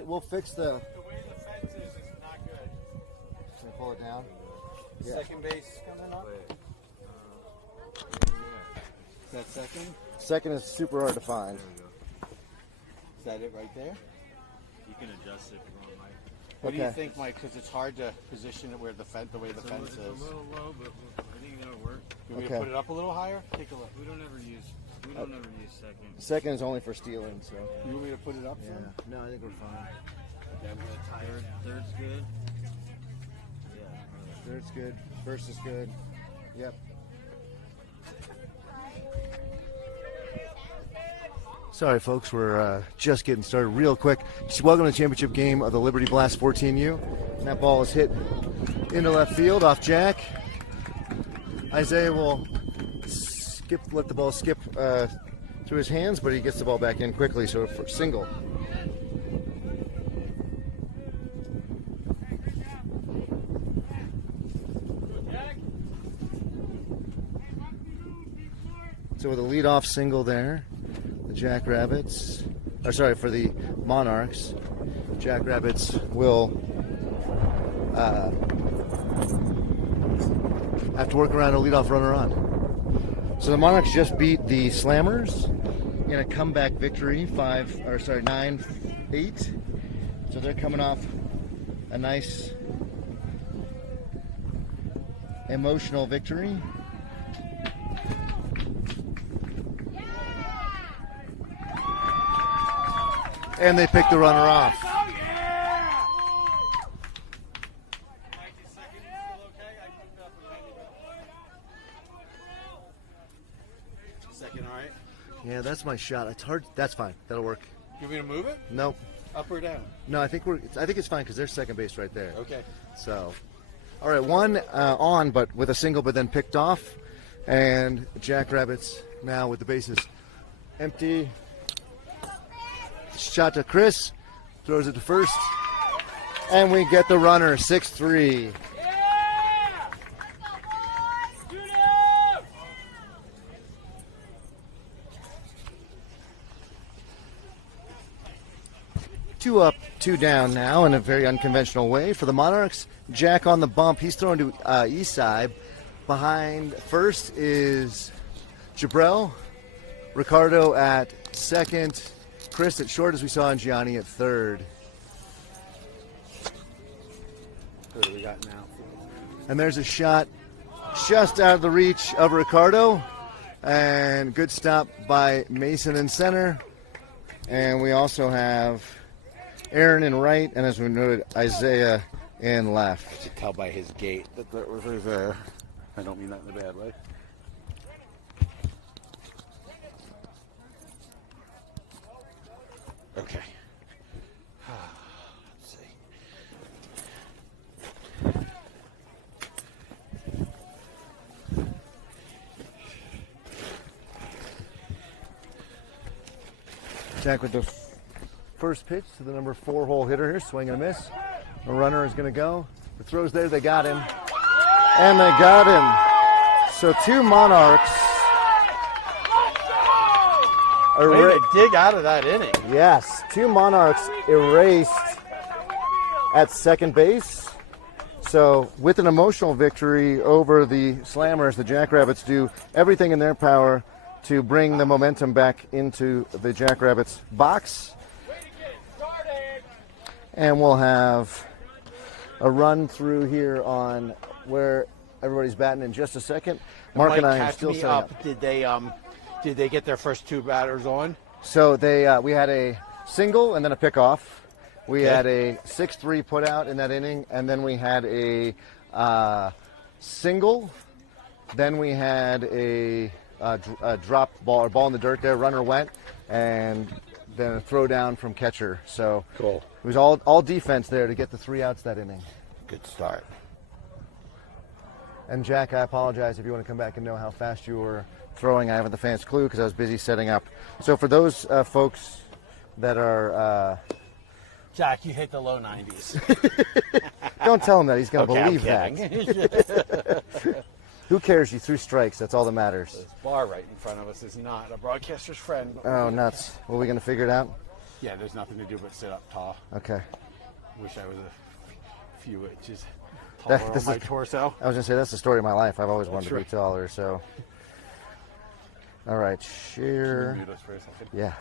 We'll fix the. The way the fence is not good. Can I pull it down? Yeah. Second base coming up. Is that second? Second is super hard to find. Is that it right there? You can adjust it if you want, Mike. What do you think, Mike? Because it's hard to position it where the way the fence It's is. a little low, but I think that'll work. You want me to put it up a little higher? Take a look. We don't ever use second. Second is only for stealing, so. You want me to put it up? Yeah. No, I think we're fine. Okay, I'm gonna tie it down. Third's good. Third's good. First is good. Yep. Sorry, folks. We're just getting started real quick. Just welcome to the championship game of the Liberty Blast 14U. And that ball is hit into left field off Jack. Isaiah will let the ball skip through his hands, but he gets the ball back in quickly, so for single. So with a leadoff single there, the Jackrabbits, for the Monarchs, Jackrabbits will have to work around a leadoff runner on. So the Monarchs just beat the Slammers in a comeback victory, 9-8. So they're coming off a nice emotional victory. And they pick the runner off. Second, all right? Yeah, that's my shot. It's hard. That's fine. That'll work. You want me to move it? Nope. Up or down? No, I think it's fine because there's second base right there. Okay. So, all right, one on, but with a single, but then picked off, and Jackrabbits now with the bases empty. Shot to Chris, throws it to first, and we get the runner, 6-3. Two up, two down now in a very unconventional way for the Monarchs. Jack on the bump. He's thrown to east side. Behind first is Jabrell. Ricardo at second. Chris at short, as we saw, and Gianni at third. What do we got now? And there's a shot just out of the reach of Ricardo. And good stop by Mason in center. And we also have Aaron in right, and as we noted, Isaiah in left. I could tell by his gait that was there. I don't mean that in a bad way. Okay. Let's see. Jack with the first pitch to the number 4 hole hitter here, swing and a miss. The runner is going to go. The throw's there, they got him. And they got him. So two Monarchs. Way to dig out of that inning. Yes, two Monarchs erased at second base. So with an emotional victory over the Slammers, the Jackrabbits do everything in their power to bring the momentum back into the Jackrabbits box. And we'll have a run through here on where everybody's batting in just a second. Mark and I are still setting up. Did they get their first two batters on? So we had a single and then a pickoff. We had a 6-3 put out in that inning, and then we had a single. Then we had a drop ball, or ball in the dirt there. Runner went, and then a throw down from catcher. So cool. It was all defense there to get the 3 outs that inning. Good start. And Jack, I apologize if you want to come back and know how fast you were throwing. I haven't the fans clue because I was busy setting up. So for those folks that are... Jack, you hit the low 90s. Don't tell him that. He's going to believe that. Who cares? You threw strikes. That's all that matters. This bar right in front of us is not a broadcaster's friend. Oh, nuts. Well, are we going to figure it out? Yeah, there's nothing to do but sit up tall. Okay. Wish I was a few inches That- taller this on my is- torso. I was gonna say that's the story of my life. I've always wanted That's to be right. taller. So. All right, Can share. you mute us for a second? Yeah.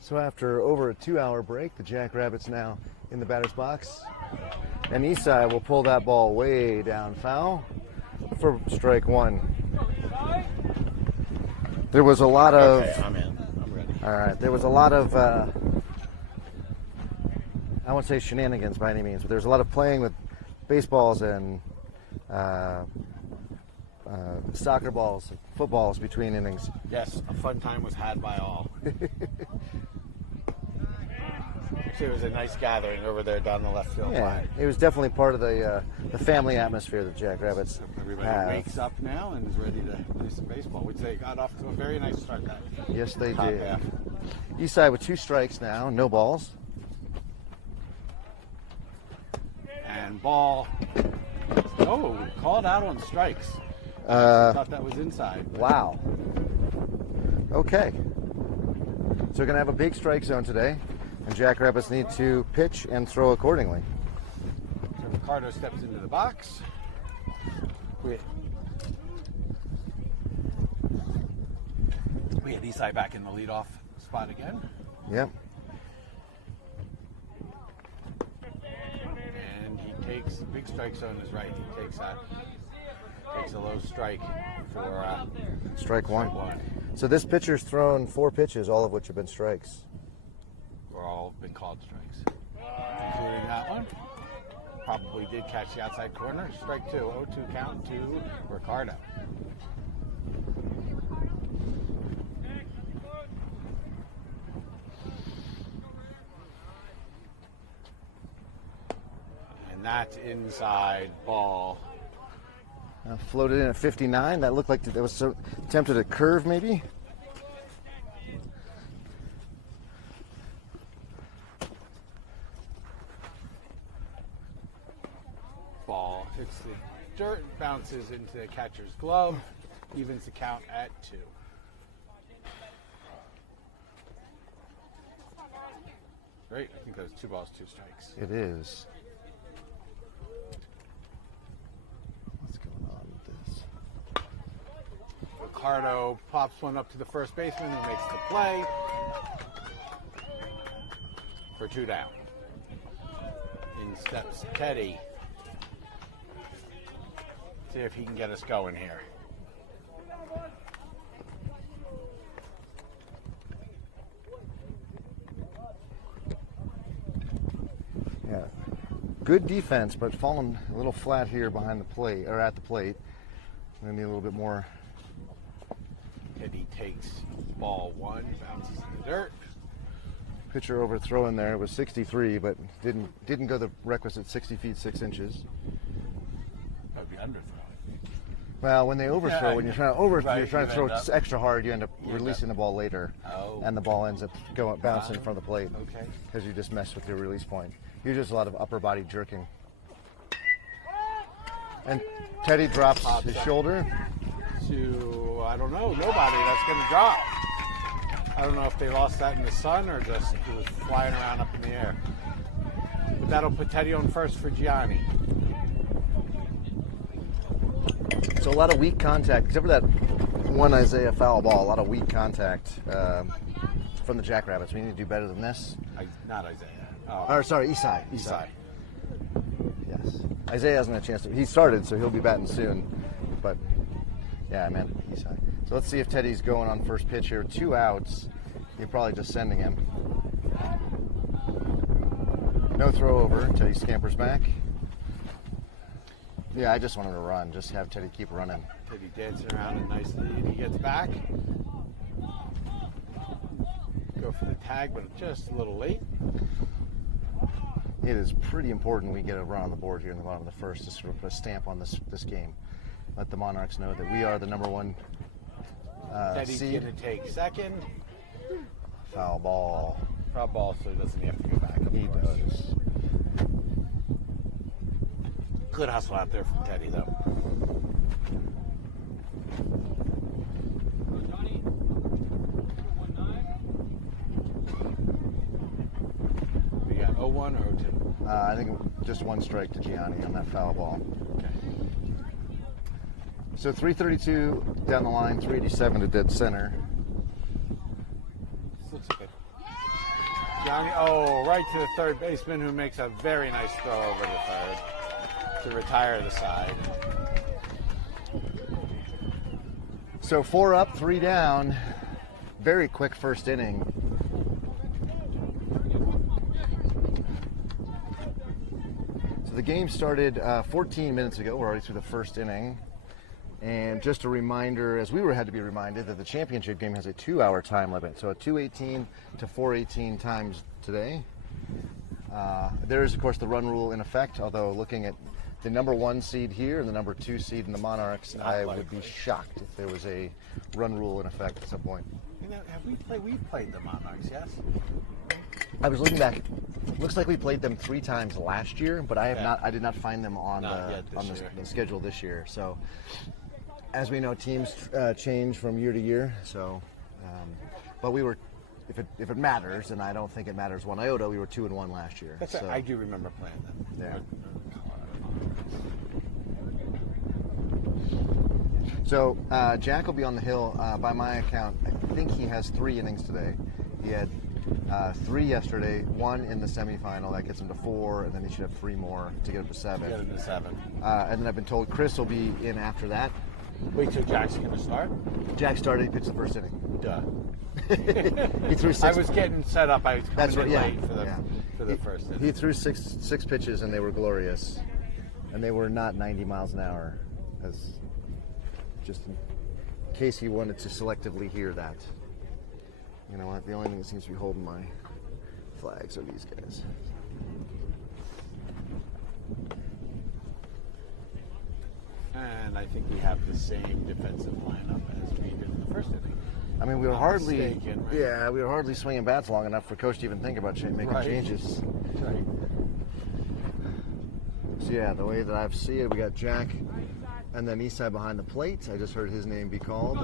So after over a 2-hour break, the Jackrabbits now in the batter's box. And Eastside will pull that ball way down foul for strike one. There was a lot of... Okay, I'm in. I'm ready. All right, there was a lot of... I won't say shenanigans by any means, but there's a lot of playing with baseballs and soccer balls, footballs between innings. Yes, a fun time was had by all. Actually, it was a nice gathering over there down the left field Yeah, line. it was definitely part of the family atmosphere that Jackrabbits Everybody have. wakes up now and is ready to play some baseball, which they got off to a very nice start that Yes, they top did. half. Eastside with 2 strikes now, no balls. And ball. Oh, called out on strikes. I thought that was inside. Wow. Okay. So we're going to have a big strike zone today, and Jackrabbits need to pitch and throw accordingly. So Ricardo steps into the box. We had Eastside back in the leadoff spot again. Yep. And he takes the big strike zone is right. He takes a low strike for Strike one. one. So this pitcher's thrown 4 pitches, all of which have been strikes. Or all been called strikes, including that one. Probably did catch the outside corner. Strike 2. 0-2 count to Ricardo. And that's inside ball. Floated in at 59. That looked like that was so attempted a curve, maybe. Ball hits the dirt, bounces into the catcher's glove, evens the count at 2. Great. I think that was 2 balls, 2 strikes. It is. What's going on with this? Ricardo pops one up to the first baseman who makes the play for 2 down. In steps Teddy. See if he can get us going here. Yeah. Good defense, but falling a little flat here behind the plate, or at the plate. We need a little bit more Teddy takes ball 1, bounces in the dirt. Pitcher overthrowing there. It was 63, but didn't go the requisite 60 feet 6 inches. That would be underthrowing. Well, when they overthrow, Yeah, when you're trying to overthrow, right, you're trying to you throw end up- extra hard. You end up you end releasing up- the ball later, Oh. and the ball ends up bouncing in front of the plate. Okay. Because you just messed with your release point. You're just a lot of upper body jerking. And Teddy drops his shoulder. To, I don't know, nobody that's going to drop. I don't know if they lost that in the sun or just it was flying around up in the air. But that'll put Teddy on first for Gianni. So a lot of weak contact, except for that one Isaiah foul ball. A lot of weak contact from the Jackrabbits. We need to do better than this. Not Isaiah. Oh, Or sorry, Isai. Isai. Yes. Isaiah hasn't had a chance to. He started, so he'll be batting soon. But yeah, I meant Isai. So let's see if Teddy's going on first pitch here. 2 outs. You're probably just sending him. No throw over. Teddy scampers back. Yeah, I just want him to run. Just have Teddy keep running. Teddy dancing around a nice lead. He gets back. Go for the tag, but just a little late. It is pretty important we get a run on the board here in the bottom of the first to sort of put a stamp on this game. Let the Monarchs know that we are the number one Teddy's seed. going to take second. Foul ball. Foul ball, so he doesn't have to go back. of He course. does. Good hustle out there from Teddy, though. We got 0-1 or 0-2? I think just one strike to Gianni on that foul ball. Okay. So 332 down the line, 387 to dead center. This looks good. Gianni, right to the third baseman who makes a very nice throw over the third to retire the side. So 4 up, 3 down. Very quick first inning. So the game started 14 minutes ago. We're already through the first inning. And just a reminder, as we had to be reminded, that the championship game has a 2-hour time limit. So a 2:18 to 4:18 times today. There is, of course, the run rule in effect, although looking at the number 1 seed here and the number 2 seed in the Monarchs, I would be shocked if there was a run rule in effect at some point. You know, we've played the Monarchs, yes? I was looking back. Looks like we played them 3 times last year, but I did not find them on Not yet this year. the schedule this year. So, as we know, teams change from year to year. So, but we were, if it matters, and I don't think it matters 1 iota, we were 2-1 last year. That's so, I do remember playing them. Yeah. So Jack will be on the hill. By my account, I think he has 3 innings today. He had 3 yesterday, 1 in the semifinal. That gets him to 4, and then he should have 3 more to get up to 7. Get him to 7. And then I've been told Chris will be in after that. Wait till Jack's going to start? Jack started. He pitched the first inning. Duh. He threw 6. I was getting set up. I was That's coming right. in Yeah. late for the first inning. He threw six pitches, and they were glorious, and they were not 90 miles an hour, as just in case he wanted to selectively hear that. You know what? The only thing that seems to be holding my flags are these guys. And I think we have the same defensive lineup as we did in the first inning. I mean, we were Not hardly, mistaken, right? yeah, we were hardly swinging bats long enough for Coach to even think about making Right. changes. That's right. So yeah, the way that I see it, we got Jack and then Eastside behind the plate. I just heard his name be called.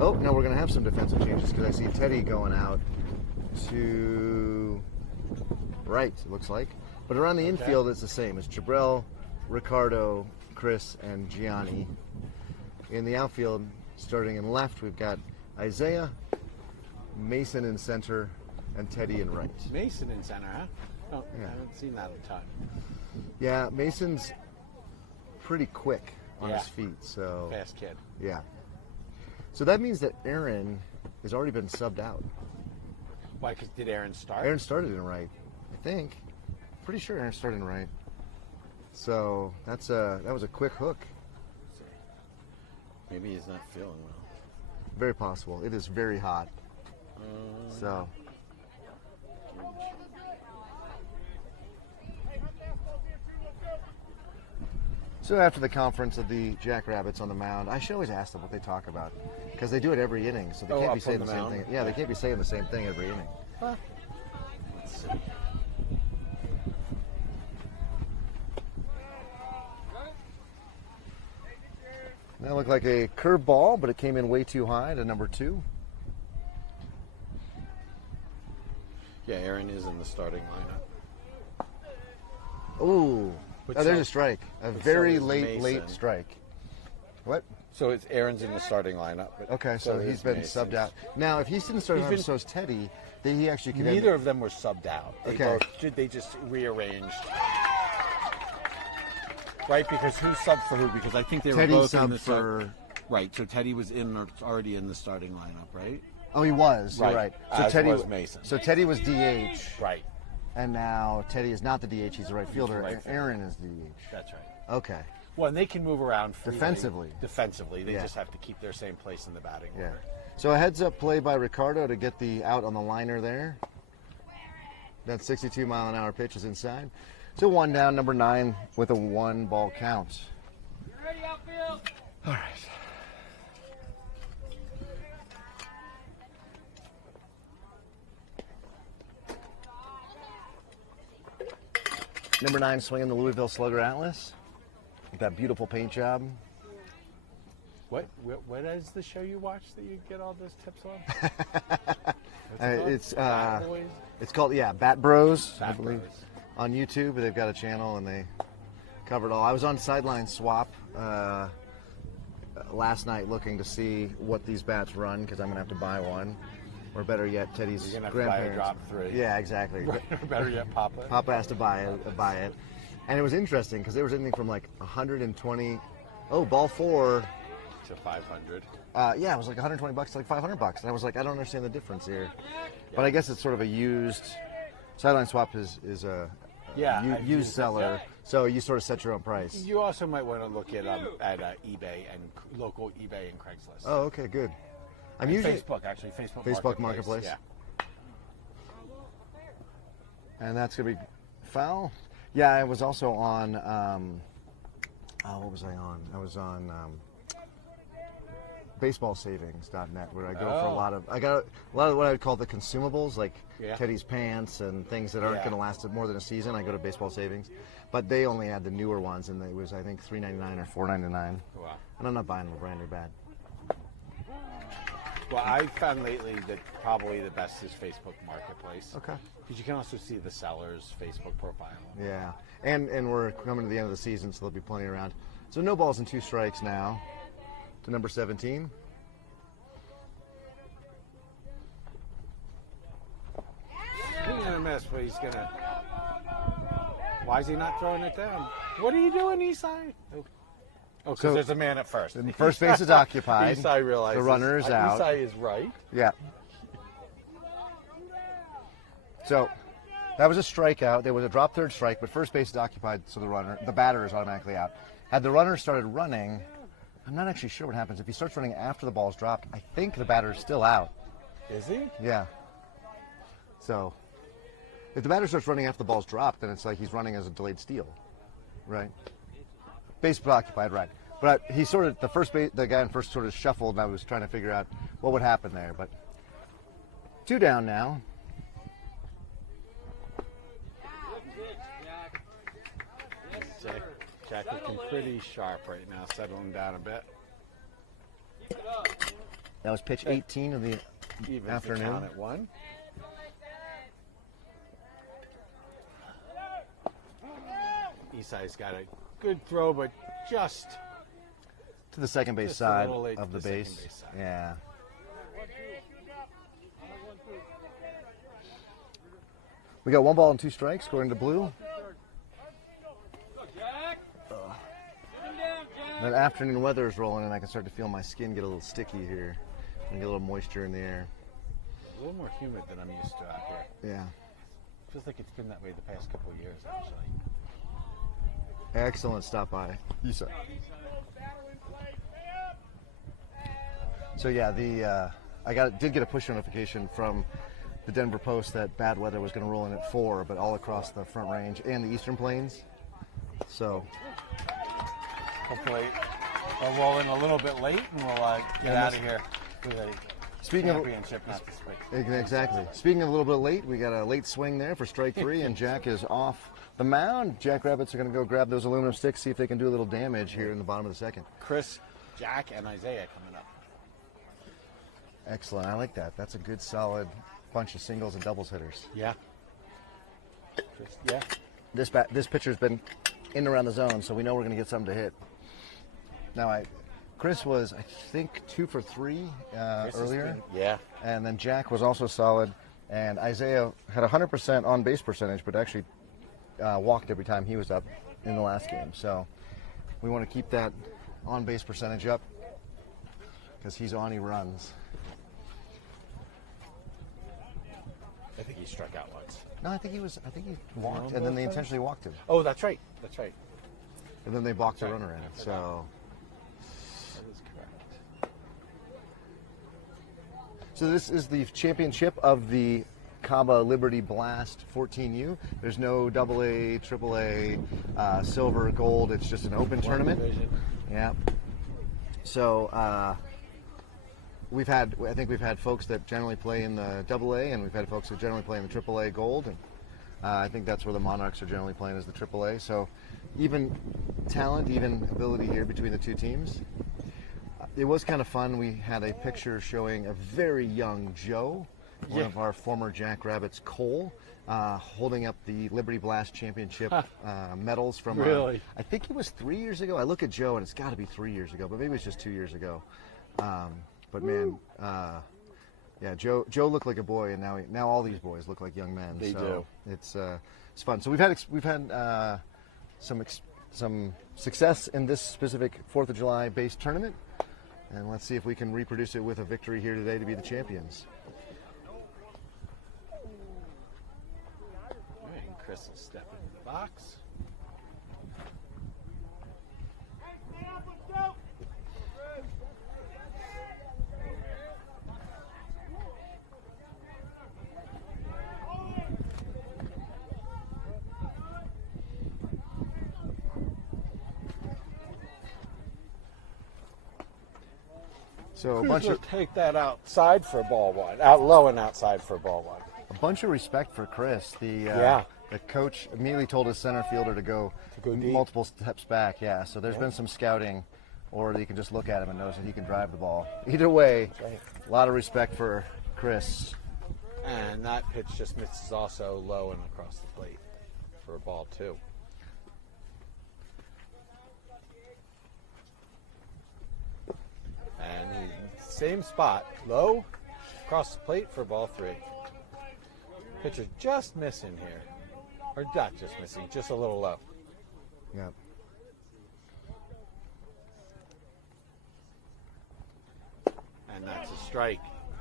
Oh, now we're going to have some defensive changes because I see Teddy going out to right, it looks like. But around the infield, it's the same. It's Jabril, Ricardo, Chris, and Gianni. In the outfield, starting in left, we've got Isaiah, Mason in center, and Teddy in right. Mason in center, huh? Oh, Yeah. I haven't seen that a ton. Yeah, Mason's pretty quick on Yeah. his feet, so Fast kid. yeah. So that means that Aaron has already been subbed out. Why? Because did Aaron start? Aaron started in right, I think. Pretty sure Aaron started in right. So that was a quick hook. Maybe he's not feeling well. Very possible. It is very hot. So. So after the conference of the Jackrabbits on the mound, I should always ask them what they talk about because they do it every inning, so they can't up be saying on the the same mound? thing. Yeah, they can't be saying the same thing every inning. Let's see. That looked like a curve ball, but it came in way too high to number 2. Yeah, Aaron is in the starting lineup. Ooh. But Oh, there's so- a strike. A but so very is late Mason. strike. What? So it's Aaron's in the starting lineup. But Okay, so he's is been Mason. subbed out. Now, if he's in the starting He's lineup, been- so is Teddy. Then he actually could. Neither of them were subbed out. They Okay. they just rearranged. Right, because who subbed for who? Because I think they were Teddy both in subbed the for. Right, so Teddy was already in the starting lineup, right? Oh, he was. You're Right, right. So as Teddy was Mason. So Teddy was DH, Right, and now Teddy is not the DH. He's the right fielder. right fielder. Aaron is the DH. that's right. Okay. Well, and they can move around freely. Defensively. They Yeah. just have to keep their same place in the batting Yeah. order. So a heads-up play by Ricardo to get the out on the liner there. That 62-mile-an-hour pitch is inside. So 1 down, number 9 with a 1-ball count. All right. Number 9 swinging the Louisville Slugger Atlas with that beautiful paint job. What is the show you watch that you get all those tips on? Bad Boys? It's called Bat Bros, I Bat believe, Bros. on YouTube. They've got a channel and they cover it all. I was on Sideline Swap last night looking to see what these bats run because I'm gonna have to buy one, or better yet, Teddy's You're gonna have to buy a grandparents. drop 3. Yeah, exactly. Better yet, Papa. Papa has to buy it, and it was interesting because there was anything from like 120. Oh, ball 4. To 500. Yeah, it was like $120 to like $500, and I was like, I don't understand the difference here. But I guess it's sort of a used. Sideline Swap is a I've used used it, seller, yeah. so you sort of set your own price. You also might want to look at eBay and local eBay and Craigslist. Oh, okay, good. I'm And usually Facebook, actually, Facebook Facebook Marketplace. Marketplace. Yeah. and that's gonna be foul. Yeah, I was also on. What was I on? I was on baseballsavings.net, where I go for a lot of. I got a lot of what I would call the consumables, like Teddy's pants and things that aren't going to last more than a season. I go to Baseball Savings, but they only had the newer ones, and it was I think $3.99 or $4.99. Wow. And I'm not buying them brand new bad. Well, I found lately that probably the best is Facebook Marketplace. Okay. Because you can also see the seller's Facebook profile. Yeah, and we're coming to the end of the season, so there'll be plenty around. So no balls and 2 strikes now to number 17. He's gonna miss, but he's gonna. Why is he not throwing it down? What are you doing, Isai? Oh, because So- there's a man at first. And first base is occupied. Isai realizes The runner is out. Isai is right. Yeah. So that was a strikeout. There was a drop third strike, but first base is occupied, so the batter is automatically out. Had the runner started running, I'm not actually sure what happens. If he starts running after the ball's dropped, I think the batter is still out. Is he? Yeah. So if the batter starts running after the ball's dropped, then it's like he's running as a delayed steal, right? Base occupied, right? But he sort of the guy in first sort of shuffled, and I was trying to figure out what would happen there. But 2 down now. Jack looking pretty sharp right now, settling down a bit. That was pitch 18 of the Even afternoon. count at 1. Isai's got a good throw, but just To the second base Just a side little late of to the the second base. base side. Yeah. We got 1 ball and 2 strikes according to Blue. That afternoon weather is rolling, and I can start to feel my skin get a little sticky here and get a little moisture in the air. a little more humid than I'm used to out here. Yeah. Feels like it's been that way the past couple of years, actually. Excellent stop by. You said. So yeah, did get a push notification from the Denver Post that bad weather was going to roll in at 4, but all across the Front Range and the Eastern Plains. So Hopefully, we'll roll in a little bit late and we'll get out of here with a championship, not this week. Exactly. Speaking of a little bit late, we got a late swing there for strike 3, and Jack is off the mound. Jackrabbits are going to go grab those aluminum sticks, see if they can do a little damage here in the bottom of the second. Chris, Jack, and Isaiah coming up. Excellent. I like that. That's a good, solid bunch of singles and doubles hitters. Yeah. Yeah. This pitcher's been in and around the zone, so we know we're going to get something to hit. Now, Chris was, I think, 2 for 3 earlier. Yeah. And then Jack was also solid. And Isaiah had 100% on base percentage, but actually walked every time he was up in the last game. So we want to keep that on base percentage up because he's on, he runs. I think he struck out once. No, I think he walked, and then they intentionally walked him. Oh, that's right. That's right. And then they balked a runner in. So. That is correct. So this is the championship of the Caba Liberty Blast 14U. There's no AA, AAA, silver, gold. It's just an open tournament. Division. Yeah. So I think we've had folks that generally play in the AA, and we've had folks that generally play in the AAA gold, and I think that's where the Monarchs are generally playing, is the AAA. So even talent, even ability here between the two teams. It was kind of fun. We had a picture showing a very young Joe, one of our former Jackrabbits, Cole, holding up the Liberty Blast Championship medals from, Really? I think it was 3 years ago. I look at Joe, and it's got to be 3 years ago, but maybe it's just 2 years ago. But man, yeah, Joe looked like a boy, and now all these boys look like young men. They do. It's fun. So we've had some success in this specific 4th of July based tournament, and let's see if we can reproduce it with a victory here today to be the champions. All right, and Chris will step into the box. So Take that outside for ball 1, out low and outside for ball 1. a bunch of respect for Chris. The coach immediately told his center fielder to go deep. multiple steps back. Yeah, so there's been some scouting, or you can just look at him and knows that he can drive the ball. Either way, a lot of respect for Chris. And that pitch just misses also low and across the plate for ball 2. And same spot, low, across the plate for ball 3. Pitcher just missing here. Or not just missing, just a little low. Yep. And that's a strike.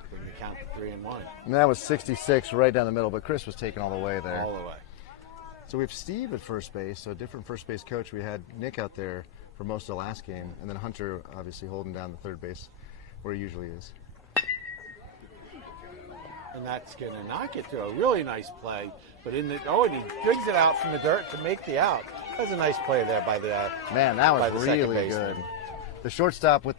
Bring the count to 3-1. And that was 66 right down the middle, but Chris was taking all the way there. All the way. So we have Steve at first base, so a different first base coach. We had Nick out there for most of the last game, and then Hunter obviously holding down the third base where he usually is. And that's going to knock it to a really nice play. But and he digs it out from the dirt to make the out. That's a nice play there by the man. That by the was second really baseman. good. The shortstop with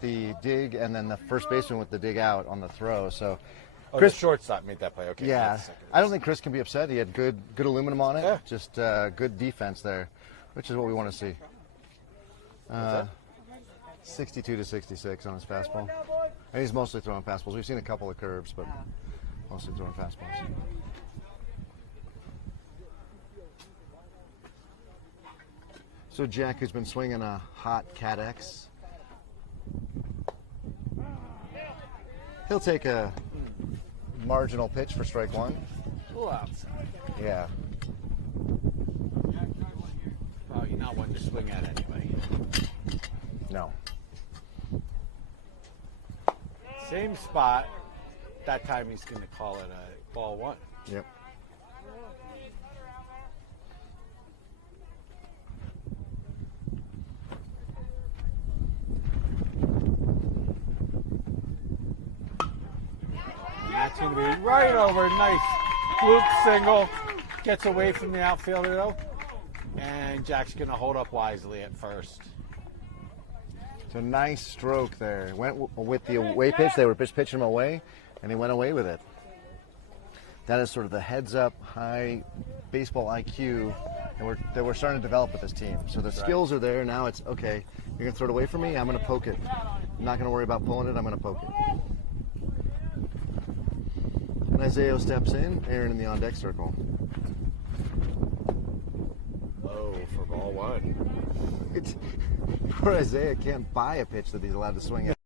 the dig, and then the first baseman with the dig out on the throw. So Chris, the shortstop made that play. Okay. Yeah, I don't think Chris can be upset. He had good aluminum on it. Yeah. Just good defense there, which is what we want to see. 62 to 66 on his fastball. And he's mostly throwing fastballs. We've seen a couple of curves, but mostly throwing fastballs. So Jack, who's been swinging a hot Cat X, he'll take a marginal pitch for strike 1. A little outside. Yeah. Oh, you're not one to swing at anyway. No. Same spot. That time he's going to call it a ball 1. Yep. right over. Nice fluke single. Gets away from the outfielder, though. And Jack's going to hold up wisely at first. It's a nice stroke there. Went with the away pitch. They were just pitching him away, and he went away with it. That is sort of the heads-up, high baseball IQ that we're starting to develop with this team. So the skills are there. Now it's, okay, you're going to throw it away from me? I'm going to poke it. I'm not going to worry about pulling it. I'm going to poke it. And Isaiah steps in. Aaron in the on-deck circle. Low for ball one. Poor Isaiah can't buy a pitch that he's allowed to swing at.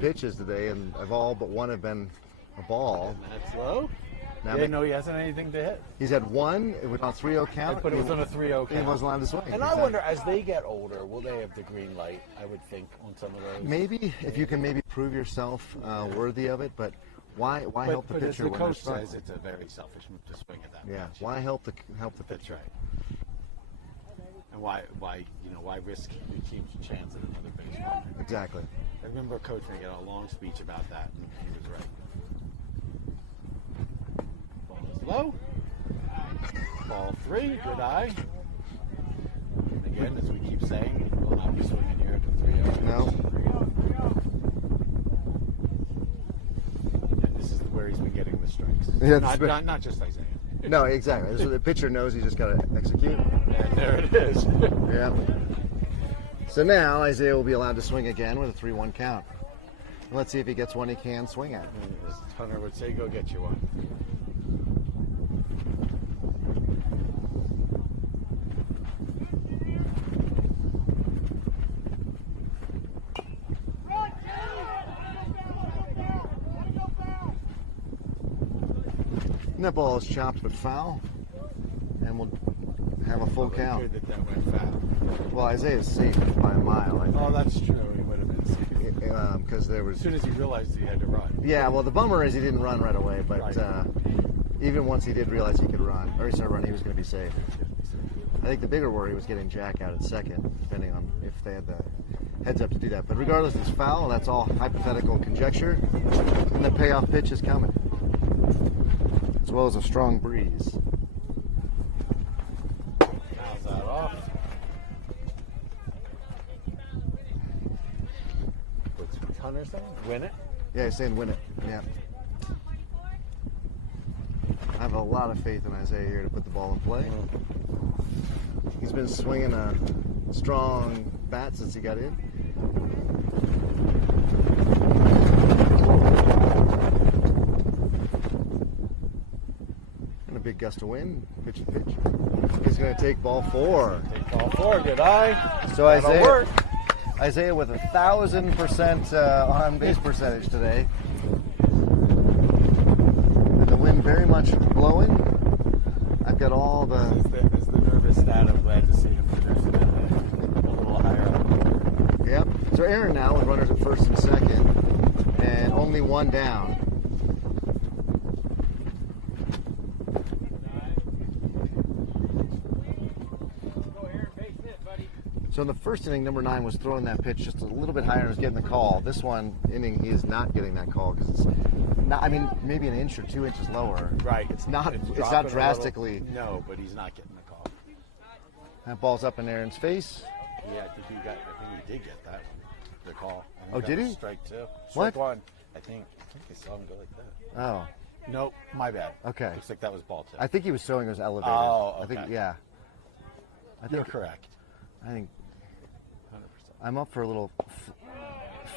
Pitches today, and of all but one have been a ball. And that's low. Now Didn't know he hasn't anything to hit. He's had one. It was on 3-0 count. But it was on a 3-0 count. He wasn't allowed to swing. And I wonder, as they get older, will they have the green light, I would think, on some of those? Maybe, if you can maybe prove yourself worthy of it, but why help the but pitcher as the when coach they're says, struggling? it's a very selfish move to swing at that Yeah, pitch. why help the That's pitcher? right. And why risk your team's chance at another base runner? Exactly. I remember a coach making a long speech about that, and he was right. Ball is low. Ball 3, good eye. And again, as we keep saying, we'll not be swinging here at the 3-0. No. And this is where he's been getting the strikes. Yeah, not just Isaiah. No, exactly. So the pitcher knows he's just got to execute. And there it is. Yeah. So now Isaiah will be allowed to swing again with a 3-1 count. Let's see if he gets one he can swing at. As Hunter would say, go get you one. And that ball is chopped but foul, and we'll have a full count. Good that went foul. Well, Isaiah's safe by a mile, I think. Oh, that's true. He would have been safe. Because there was. As soon as he realized he had to run. Yeah, well, the bummer is he didn't run right away, but Right. Even once he did realize he could run, or he started running, he was going to be safe. I think the bigger worry was getting Jack out at second, depending on if they had the heads up to do that. But regardless, it's foul. That's all hypothetical conjecture, and the payoff pitch is coming, as well as a strong breeze. Fouls that off. What's Hunter saying? Win it? Yeah, he's saying win it. Yeah. I have a lot of faith in Isaiah here to put the ball in play. He's been swinging a strong bat since he got in. And a big gust of wind. Pitch and pitch. He's going to take ball 4. Take ball 4. Good eye. So Isaiah with 1,000% on base percentage today. And the wind very much blowing. I've got all the. As the nervous dad, I'm glad to see him producing it a little higher up. Yep. So Aaron now with runners at first and second, and only one down. So in the first inning, number 9 was throwing that pitch just a little bit higher and was getting the call. This one inning, he is not getting that call because it's not. I mean, maybe an inch or 2 inches lower. Right. It's not. It's dropping not a drastically. little. No, but he's not getting the call. That ball's up in Aaron's face. Yeah, I think he did get that one. The call. I think Oh, that did was he? Strike 2. What? Strike 1. I think I saw him go like that. Oh, Nope, my bad. Okay. Looks like that was ball 2. I think he was throwing his elevated. Oh, I think okay. yeah. I You're think correct. I think 100%. I'm up for a little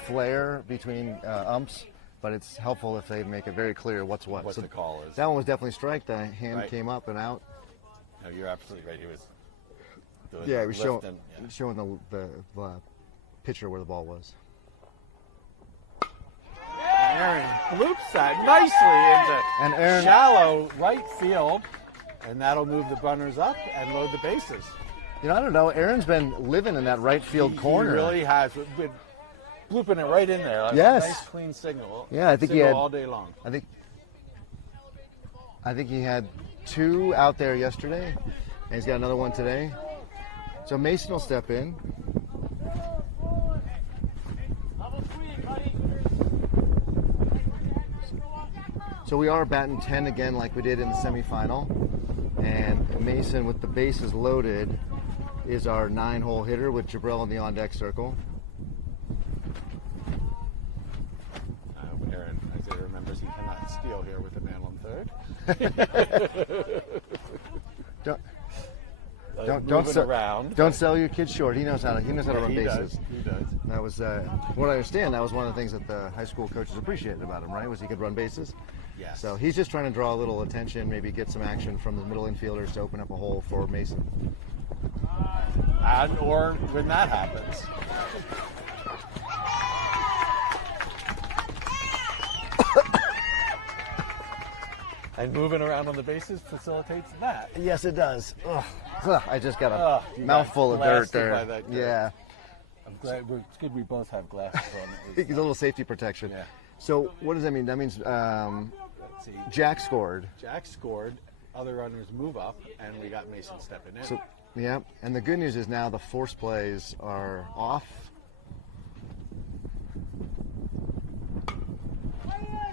flair between umps, but it's helpful if they make it very clear what's what. What So the call is. that one was definitely strike. The hand Right. came up and out. No, you're absolutely right. He was doing Yeah, he was lifting. showing the pitcher where the ball was. Aaron loops that nicely And into Aaron- shallow right field, and that'll move the runners up and load the bases. You know, I don't know. Aaron's been living in that right field corner. He really has. Been blooping it right in there. Like Yes. A nice clean signal. Yeah, I think he Signal had- all day long. I think he had 2 out there yesterday, and he's got another one today. So Mason will step in. So we are batting 10 again like we did in the semifinal. And Mason, with the bases loaded, is our 9-hole hitter with Jabril in the on-deck circle. Isaiah remembers he cannot steal here with a man on third. Don't sell your kid short. He knows how to run bases. He does. That was what I understand. That was one of the things that the high school coaches appreciated about him, right? Was he could run bases. Yes. So he's just trying to draw a little attention, maybe get some action from the middle infielders to open up a hole for Mason. Or when that happens. And moving around on the bases facilitates that. Yes, it does. Ugh, I just got a mouthful of dirt there. By that dirt. Yeah. I'm glad. It's good we both have glasses on. A little safety protection. Yeah. So what does that mean? That means Let's see. Jack scored. Jack scored. Other runners move up, and we got Mason stepping in. So, yeah. And the good news is now the force plays are off.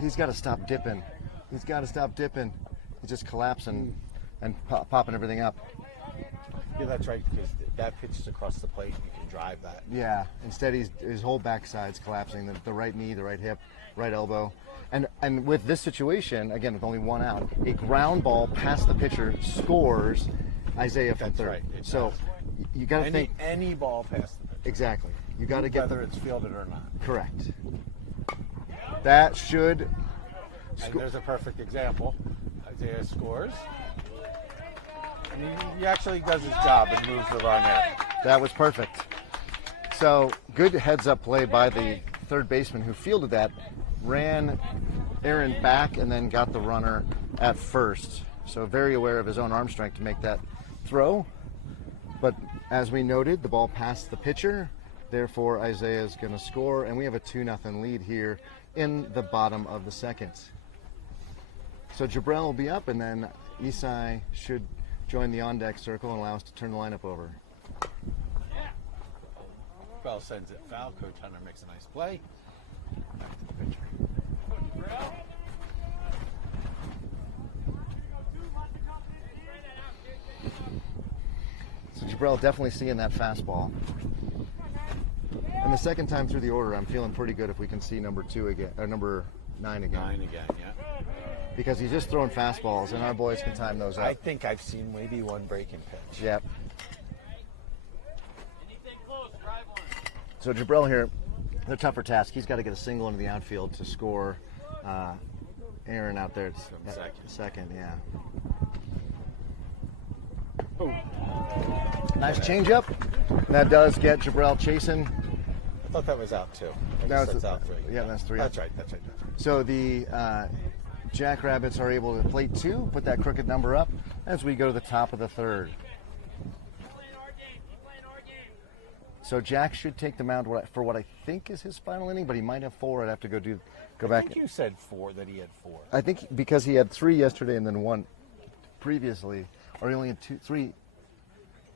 He's got to stop dipping. He's just collapsing and popping everything up. Yeah, that's right, because that pitch is across the plate. You can drive that. Yeah. Instead, his whole backside's collapsing. The right knee, the right hip, right elbow. And with this situation, again, with only one out, a ground ball past the pitcher scores Isaiah from That's third. right. It So does. you got to think. Any ball past the pitcher. Exactly. You got to get whether it's fielded or not. correct. That should. And there's a perfect example. Isaiah scores. And he actually does his job and moves the run in. That was perfect. So good heads-up play by the third baseman who fielded that, ran Aaron back, and then got the runner at first. So very aware of his own arm strength to make that throw. But as we noted, the ball passed the pitcher. Therefore, Isaiah's going to score, and we have a 2-0 lead here in the bottom of the second. So Jabril will be up, and then Isai should join the on-deck circle and allow us to turn the lineup over. Bell sends it foul. Coach Hunter makes a nice play. Back to the pitcher. So Jabril definitely seeing that fastball. And the second time through the order, I'm feeling pretty good if we can see number 2 again, or number 9 again. 9 again, yeah. Because he's just throwing fastballs, and our boys can time those up. I think I've seen maybe one breaking pitch. Yep. So Jabril here, the tougher task. He's got to get a single into the outfield to score Aaron out there. From Second, yeah. Oh. Nice changeup. That does get Jabril chasing. I thought that was out too. That's out 3. Yeah, that's 3. That's right. So the Jackrabbits are able to play 2, put that crooked number up as we go to the top of the third. So Jack should take the mound for what I think is his final inning, but he might have 4. I'd have to go back. I think you said 4, that he had 4. I think because he had 3 yesterday and then 1 previously, or he only had 3. He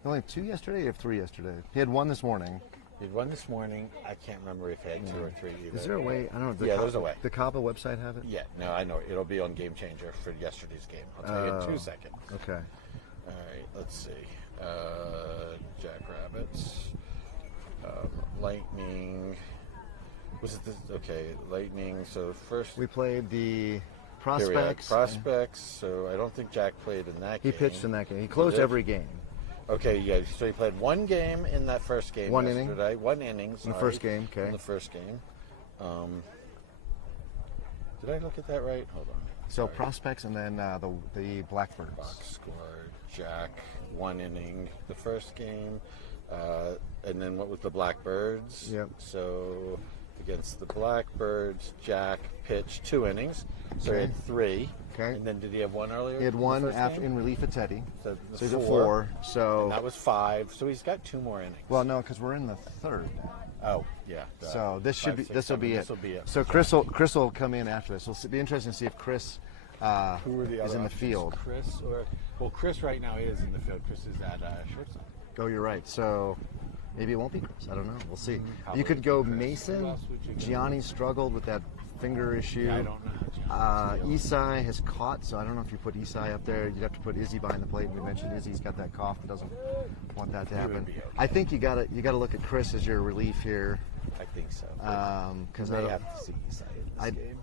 only had 2 yesterday. Or he had 3 yesterday. He had 1 this morning. He had 1 this morning. I can't remember if he had 2 or 3 either. Is there a way? I don't know. Yeah, there's a way. The Kaba website have it? Yeah, no, I know. It'll be on Game Changer for yesterday's game. I'll tell you in 2 seconds. Okay. All right, let's see. Jackrabbits. Lightning. Was it this? Okay, Lightning. So first We played the here we had Prospects. Prospects. So I don't think Jack played in that He game. pitched in that game. He closed did? every game. Okay, yeah. So he played 1 game in that first game 1 inning? yesterday. 1 inning. In the first game, okay. In the first game. Did I look at that right? Hold on. So Sorry. Prospects and then the Blackbirds. Box scored. Jack 1 inning the first game, and then what was the Blackbirds? Yep. So against the Blackbirds, Jack pitched 2 innings, so he Okay. had 3. Okay. And then did he have 1 earlier? He had in the 1 first after game? in relief of Teddy. So, So he's at 4. And So that was 5. So he's got 2 more innings. well, no, because we're in the third. Oh, yeah. So this should 5, be 6, this will 7, be it. This will be it. So Chris will come in after this. It'll be interesting to see if Chris Who were the is other in the options? field. Chris right now is in the field. Chris is at shortstop. Oh, you're right. So Maybe it won't be Chris. I don't know. We'll see. Probably You could go Chris. Who Mason. else would you go? Gianni struggled with that finger issue. Yeah, I don't know how Gianni's feeling. Isai has caught, so I don't know if you put Isai up there. You'd have to put Izzy behind the plate. We mentioned Izzy's got that cough and doesn't want that to He would happen. be okay. I think you gotta look at Chris as your relief here. I think so. Because They have to see Isai in this game.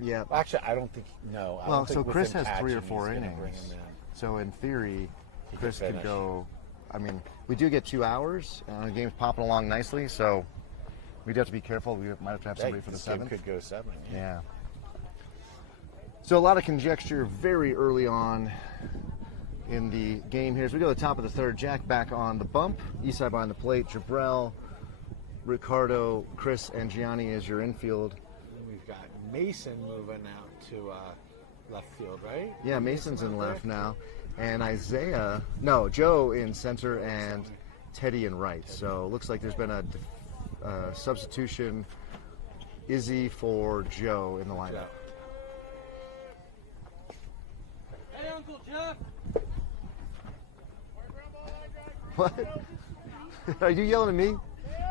yeah. Well, actually, I don't think. No. I Well, don't think so with Chris him has 3 or catching, 4 he's gonna innings. bring him in. So in theory, He Chris could could finish. go. I mean, we do get 2 hours, and the game's popping along nicely. So we'd have to be careful. We might have to have somebody for the This game 7th. could go 7. Yeah. So a lot of conjecture very early on in the game here. As we go to the top of the 3rd, Jack back on the bump, Isai behind the plate, Jabrell, Ricardo, Chris, and Gianni as your infield. And we've got Mason moving out to left field, right? Yeah, Mason's in out there? left now. And Joe in center and Teddy in right. So it looks like there's been a substitution, Izzy for Joe in the lineup. Hey, Uncle Jeff! What? Are you yelling at me?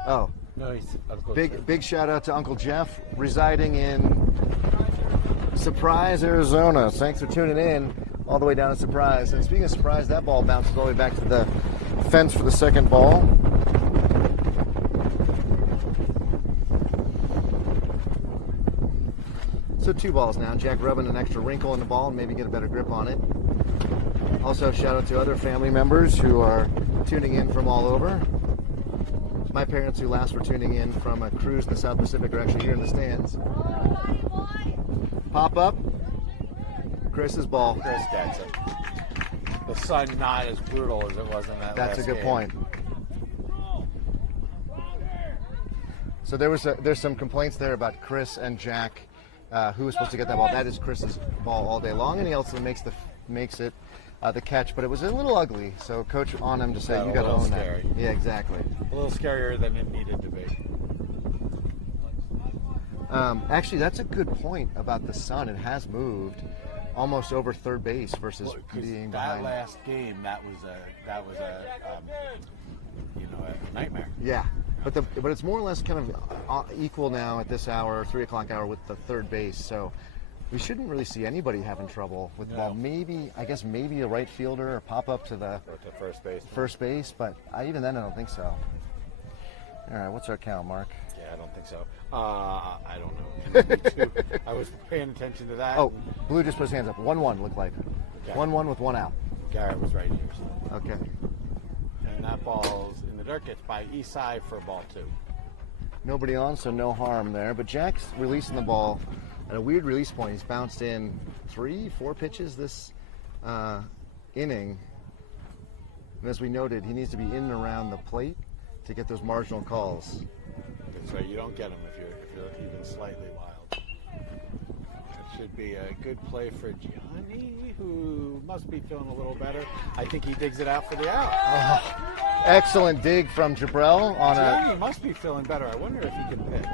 Oh, No, he's Uncle big shout out to Uncle Jeff, residing in Surprise, Arizona. Thanks for tuning in all the way down to Surprise. And speaking of Surprise, that ball bounces all the way back to the fence for the 2nd ball. So 2 balls now. Jack rubbing an extra wrinkle in the ball and maybe get a better grip on it. Also, shout out to other family members who are tuning in from all over. My parents, who last were tuning in from a cruise in the South Pacific, are actually here in the stands. Pop up. Chris's ball. Chris gets it. The sun not as brutal as it was in that That's last a good game. point. So there's some complaints there about Chris and Jack, who was supposed to get that ball. That is Chris's ball all day long, and he also makes it the catch. But it was a little ugly. So coach on him to say, Yeah, you a got to little own scary. that. Yeah, exactly. A little scarier than it needed to be. Actually, that's a good point about the sun. It has moved almost over 3rd base versus being that behind. last game, that was a nightmare. Yeah, but it's more or less kind of equal now at this hour, 3 o'clock hour, with the 3rd base. So we shouldn't really see anybody having trouble with the ball. Maybe a right fielder or pop up to the Or to first base. first base, but even then I don't think so. All right, what's our count, Mark? Yeah, I don't think so. I don't know. Me too. I was paying attention to that. Oh, Blue just put his hands up. 1-1 looked like. Okay. 1-1 with 1 out. Garrett was right here. So. Okay. And that ball's in the dirt, gets by Isai for ball 2. Nobody on, so no harm there. But Jack's releasing the ball at a weird release point. He's bounced in 3-4 pitches this inning. And as we noted, he needs to be in and around the plate to get those marginal calls. That's right. You don't get them if you're even slightly wild. That should be a good play for Gianni, who must be feeling a little better. I think he digs it out for the out. Excellent dig from Jabrell on Gianni must be feeling better. I wonder if he can pitch.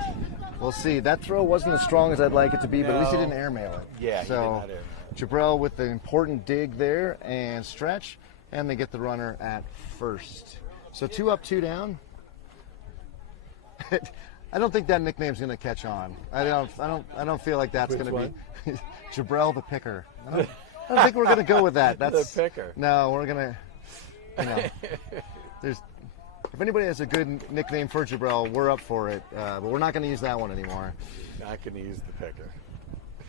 We'll see. That throw wasn't as strong as I'd like it to be, but at least he No. didn't airmail it. Yeah, he so did not airmail it. Jabrell with the important dig there and stretch, and they get the runner at first. So 2 up, 2 down. I don't think that nickname's going to catch on. I don't feel like that's Which going to be Jabrell the Picker. I don't think we're going to go with that. That's The Picker. No, we're going to. There's. If anybody has a good nickname for Jabrell, we're up for it. But we're not going to use that one anymore. Not going to use the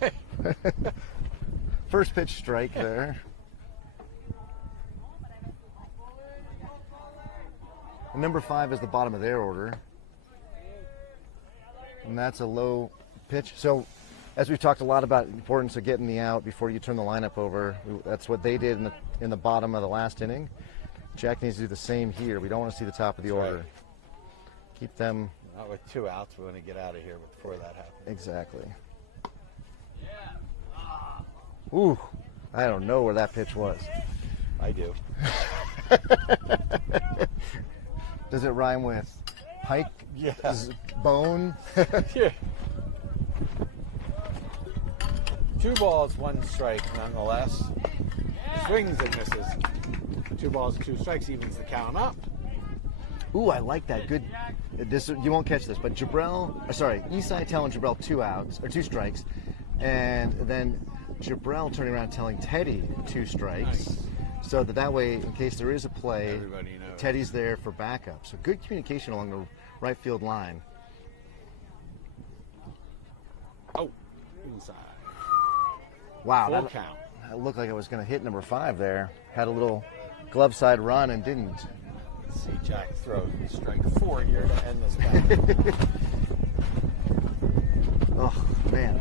Picker. First pitch strike there. And number 5 is the bottom of their order. And that's a low pitch. So, as we've talked a lot about the importance of getting the out before you turn the lineup over, that's what they did in the bottom of the last inning. Jack needs to do the same here. We don't want to see the top of the order. Right. Keep them. Not with 2 outs. We want to get out of here before that happens. Exactly. Ooh, I don't know where that pitch was. I do. Does it rhyme with pike? Yeah. Bone? Yeah. 2 balls, 1 strike, nonetheless. Swings and misses. 2 balls, 2 strikes evens the count up. Ooh, I like that. Good. This you won't catch this, but Isai telling Jabrell 2 outs or 2 strikes, and then Jabrell turning around telling Teddy 2 strikes, Nice. so that way, in case there is a play, Everybody knows. Teddy's there for backup. So good communication along the right field line. Oh, inside. Wow, Full count. that looked like I was going to hit number 5 there. Had a little glove side run and didn't. Let's see, Jack throws strike 4 here to end this battle. Oh, man.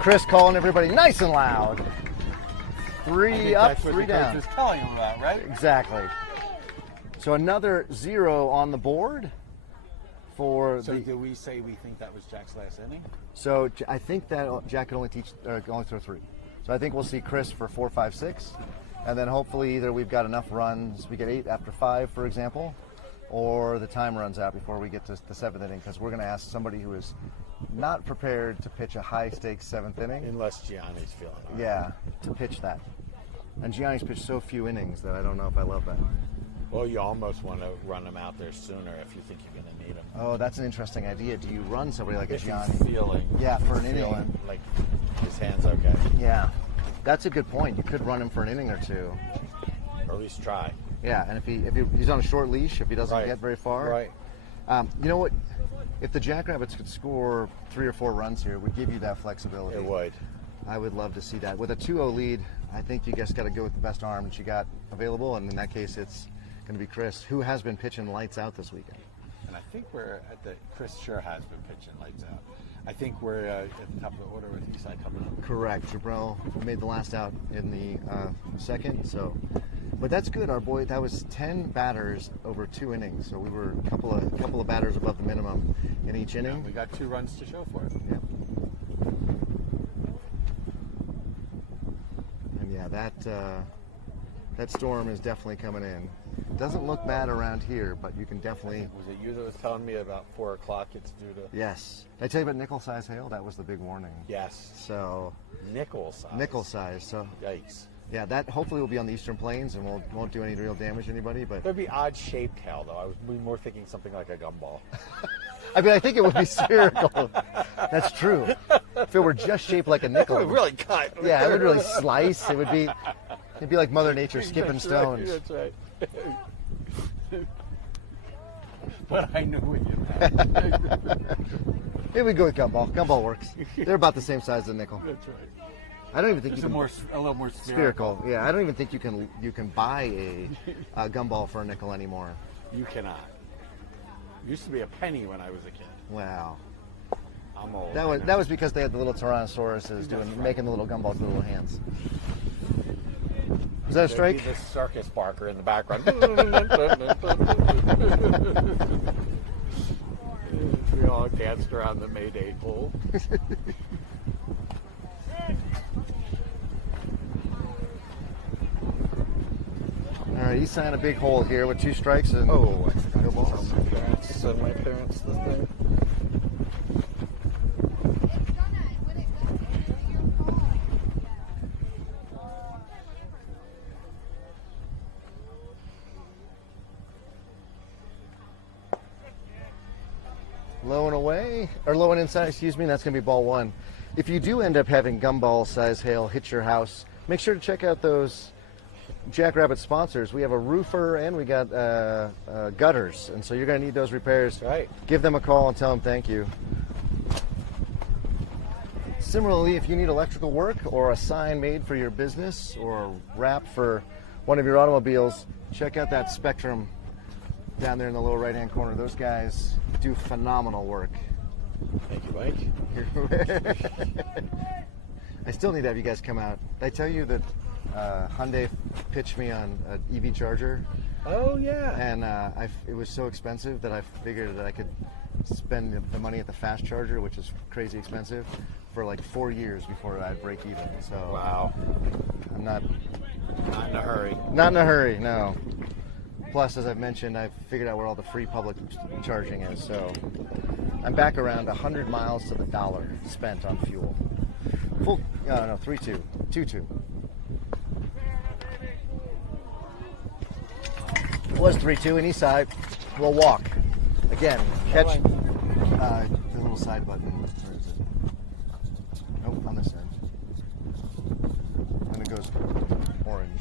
Chris calling everybody nice and loud. 3 up, 3 down. Is telling him that, right? Exactly. So another 0 on the board for So the. do we say we think that was Jack's last inning? So I think that Jack can only throw 3. So I think we'll see Chris for 4, 5, 6, and then hopefully either we've got enough runs, we get 8 after 5, for example, or the time runs out before we get to the 7th inning, because we're going to ask somebody who is not prepared to pitch a high-stakes 7th inning. Unless Gianni's feeling it. Yeah, to pitch that. And Gianni's pitched so few innings that I don't know if I love that. Well, you almost want to run him out there sooner if you think you're going to need him. Oh, that's an interesting idea. Do you run somebody like a If Gianni? he's feeling, Yeah, for an inning. feeling like his hand's okay, Yeah, that's a good point. You could run him for an inning or 2. or at least try. Yeah, and if he's on a short leash, if he doesn't Right. get very far. Right. You know what? If the Jackrabbits could score 3 or 4 runs here, it would give you that flexibility. It would. I would love to see that. With a 2-0 lead, I think you guys got to go with the best arm that you got available, and in that case, it's going to be Chris, who has been pitching lights out this weekend. And I think we're at the Chris sure has been pitching lights out. I think we're at the top of the order with Isai coming up. Correct. Jabrell made the last out in the 2nd, so. But that's good, our boy. That was 10 batters over 2 innings, so we were a couple of batters above the minimum in each inning. We got 2 runs to show for it. Yep. And yeah, that storm is definitely coming in. Doesn't look bad around here, but you can definitely. Was it you that was telling me about 4 o'clock it's due to? Yes. Did I tell you about nickel size hail? That was the big warning. Yes. So Nickel size. nickel size. So Yikes. yeah, that hopefully will be on the Eastern Plains and won't do any real damage to anybody. But There'd be odd shaped hail though. I was more thinking something like a gumball. I mean, I think it would be spherical. That's true. If it were just shaped like a nickel, It would really cut. yeah, it would really slice. It'd be like Mother Nature skipping That's stones. Right, that's right. But I knew what you meant. Here we go with gumball. Gumball works. They're about the same size as a nickel. That's right. I don't even think It's you can a little more spherical. Yeah, I don't even think you can buy a gumball for a nickel anymore. You cannot. It used to be a penny when I was a kid. Wow. I'm old. That was because they had the little Tyrannosauruses making the little gumballs with the little hands. Is that a strike? There'd be the circus barker in the background. We all danced around the Mayday pole. All right, he's signing a big hole here with 2 strikes and Oh, I forgot no to tell balls. my parents. Send my parents the thing. Low and away, or low and inside, excuse me, that's going to be ball 1. If you do end up having gumball size hail hit your house, make sure to check out those Jackrabbit sponsors. We have a roofer and we got gutters, and so you're going to need those repairs. Right. Give them a call and tell them thank you. Similarly, if you need electrical work or a sign made for your business or a wrap for one of your automobiles, check out that Spectrum down there in the lower right-hand corner. Those guys do phenomenal work. Thank you, Mike. I still need to have you guys come out. Did I tell you that Hyundai pitched me on an EV charger? Oh, yeah. And it was so expensive that I figured that I could spend the money at the fast charger, which is crazy expensive, for like 4 years before I'd break even. So Wow. I'm not in a hurry. Not in a hurry, no. Plus, as I've mentioned, I've figured out where all the free public charging is. So I'm back around 100 miles to the dollar spent on fuel. Full, no, 3-2, 2-2. It was 3-2, and Eastside will walk. Again, catch the little side button. Where is it? Nope, on this end. And it goes orange,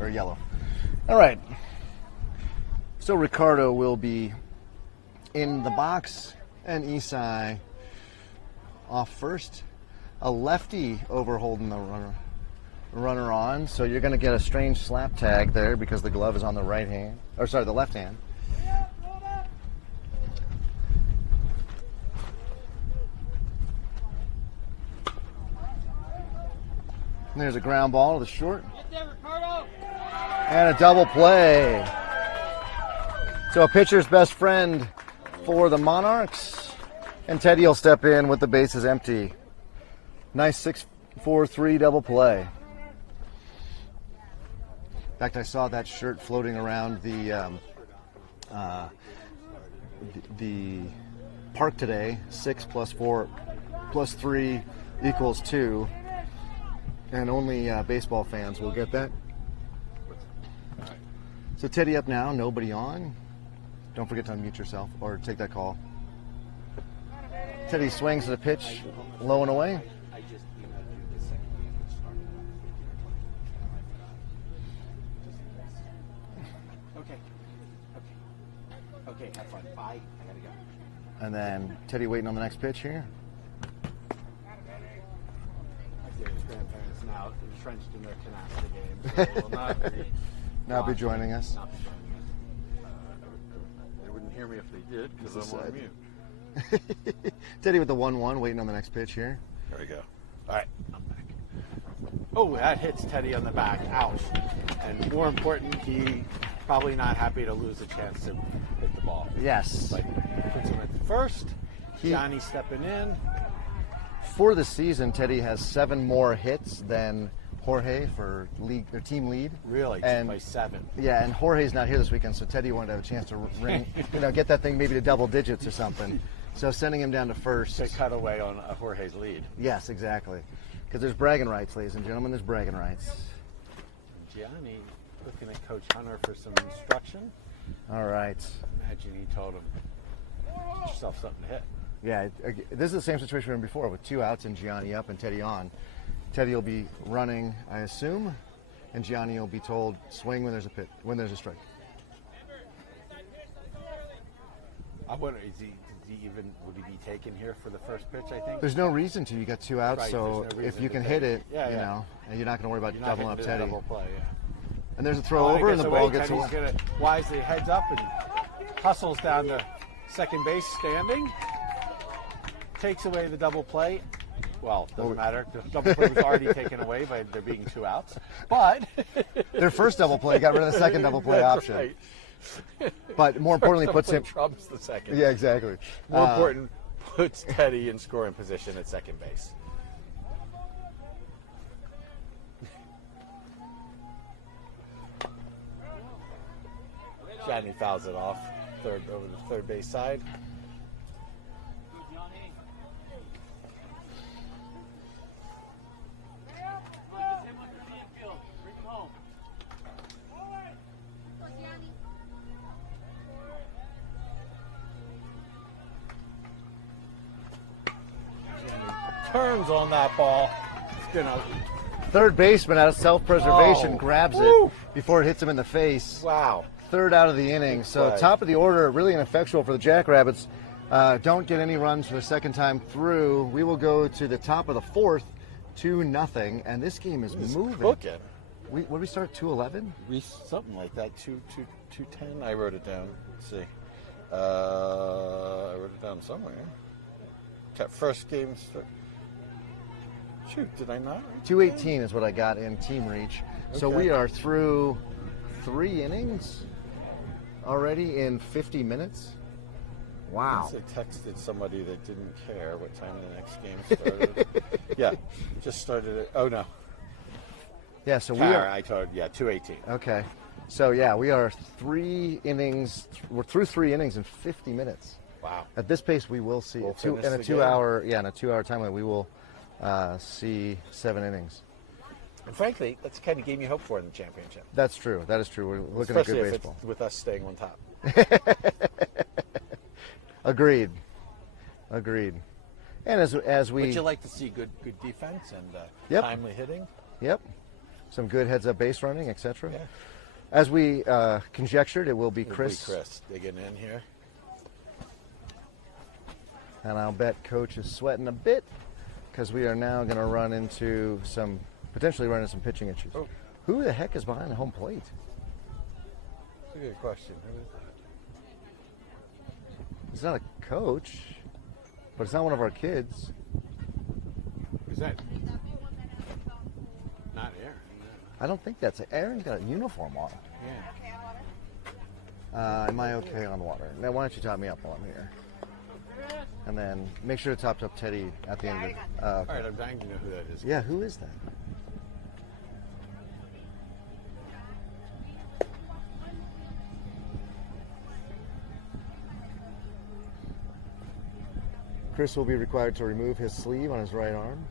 or yellow. All right. So Ricardo will be in the box, and Isai off first. A lefty over holding the runner on, so you're going to get a strange slap tag there because the glove is on the right hand, or sorry, the left hand. And there's a ground ball to the short. And a double play. So a pitcher's best friend for the Monarchs. And Teddy will step in with the bases empty. Nice 6-4-3 double play. In fact, I saw that shirt floating around the park today. 6 + 4 + 3 = 2. And only baseball fans will get that. So Teddy up now, nobody on. Don't forget to unmute yourself or take that call. Teddy swings at a pitch, low and away. Okay, have fun. Bye. I gotta go. And then Teddy waiting on the next pitch here. I see his grandparents now entrenched in their canasta game, so will Not be joining us. not be joining us. They wouldn't hear me if they did because I'm on mute. Teddy with the 1-1, waiting on the next pitch here. There we go. All right, I'm back. Oh, that hits Teddy on the back. Ouch. And more important, he probably not happy to lose a chance to hit the ball. Yes. But puts him at first. He- Johnny stepping in. For the season, Teddy has 7 more hits than Jorge for league or team lead. Really, And by 7. yeah, and Jorge's not here this weekend, so Teddy wanted to have a chance to ring, get that thing maybe to double digits or something. So sending him down to first. To cut away on Jorge's lead. Yes, exactly. Because there's bragging rights, ladies and gentlemen. There's bragging rights. Gianni looking at Coach Hunter for some instruction. All right. Imagine he told him, get yourself something to hit. Yeah, this is the same situation we were in before with 2 outs and Gianni up and Teddy on. Teddy will be running, I assume, and Gianni will be told swing when there's a pitch, when there's a strike. I wonder, would he be taken here for the first pitch, I think? There's no reason to. You got 2 outs, Right, so there's no if reason you to can take hit it. it, and you're not going to worry about You're not doubling gonna up do the Teddy. double play, yeah. And there's a throw Oh, over, and the ball gets Teddy's away. gonna wisely heads up and hustles down to second base standing. Takes away the double play. Well, doesn't matter. The double play was already taken away by there being 2 outs. But Their first double play got rid of the second double play That's option. right. But more importantly, Double puts play him. trumps the second. Yeah, exactly. More important, puts Teddy in scoring position at second base. Johnny fouls it off over the third base side. Turns on that ball. It's gonna. Third baseman out of self-preservation Oh. grabs Woo. it before it hits him in the face. Wow. Third out of the inning. So play. top of the order, really ineffectual for the Jackrabbits. Don't get any runs for the second time through. We will go to the top of the 4th, 2-0, and this game is moving. Cooking. What did we start, 2-11? Something like that. 210. I wrote it down. Let's see. I wrote it down somewhere. First game. Shoot, did I not? 218 is what I got in Team Reach. So Okay. we are through 3 innings already in 50 minutes. Wow. I texted somebody that didn't care what time the next game started. Yeah, just started it. Oh no, Yeah, so we Tara, are. I told 218. Okay. So yeah, we are 3 innings. We're through 3 innings in 50 minutes. Wow. At this pace, we will see We'll a two, finish in a the 2 game. hour, yeah, in a 2 hour time limit, we will see 7 innings. And frankly, that's the kind of game you hope for in the championship. That's true. That is true. We're looking Especially at if good baseball. it's with us staying on top. Agreed. And as we, Would you like to see good defense and Yep. timely hitting? yep, some good heads up base running, etc. Yeah. As we conjectured, it will be It'll Chris, be Chris digging in here. and I'll bet Coach is sweating a bit because we are now going to potentially run into some pitching issues. Oh. Who the heck is behind the home plate? That's a good question. It's not a coach, but it's not one of our kids. Who's that? Not Aaron. I don't think that's Aaron's got a uniform on. Yeah. Am I okay on water? Now, why don't you top me up while I'm here? And then make sure to top up Teddy at the end of the. All right, I'm dying to know who that is. Yeah, who is that? Chris will be required to remove his sleeve on his right arm.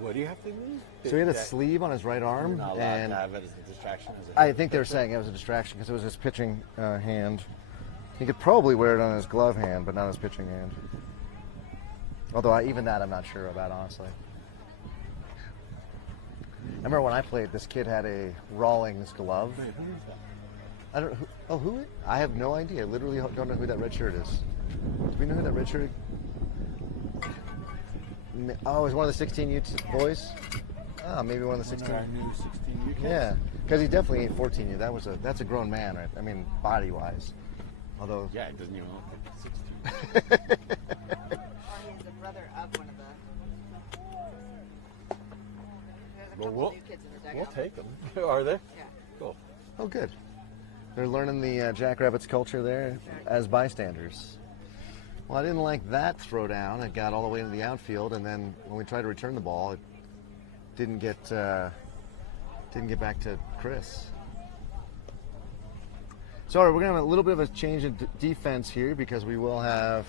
What do you have to do? So he had a sleeve on his right You're arm, not allowed and to have it as a distraction. As a I think they were saying it was a distraction because it was his pitching hand. He could probably wear it on his glove hand, but not his pitching hand. Although even that I'm not sure about, honestly. I remember when I played, this kid had a Rawlings glove. Wait, who is that? I don't. Who? I have no idea. I literally don't know who that red shirt is. Do we know who that red shirt? Oh, he's one of the 16 youth boys. Oh, maybe one of the 16. One of our new 16 U kids? Yeah, because he definitely ain't 14 yet. That's a grown man, right? I mean, body wise. Although. Yeah, it doesn't even look like 16. Or he's the brother of one of the. There's a Well, couple new kids in the We'll dugout. take them. Are there? Yeah. Cool. Oh, good. They're learning the Jackrabbits culture there as bystanders. Well, I didn't like that throwdown. It got all the way into the outfield, and then when we tried to return the ball, it didn't get back to Chris. Sorry, we're gonna have a little bit of a change in defense here because we will have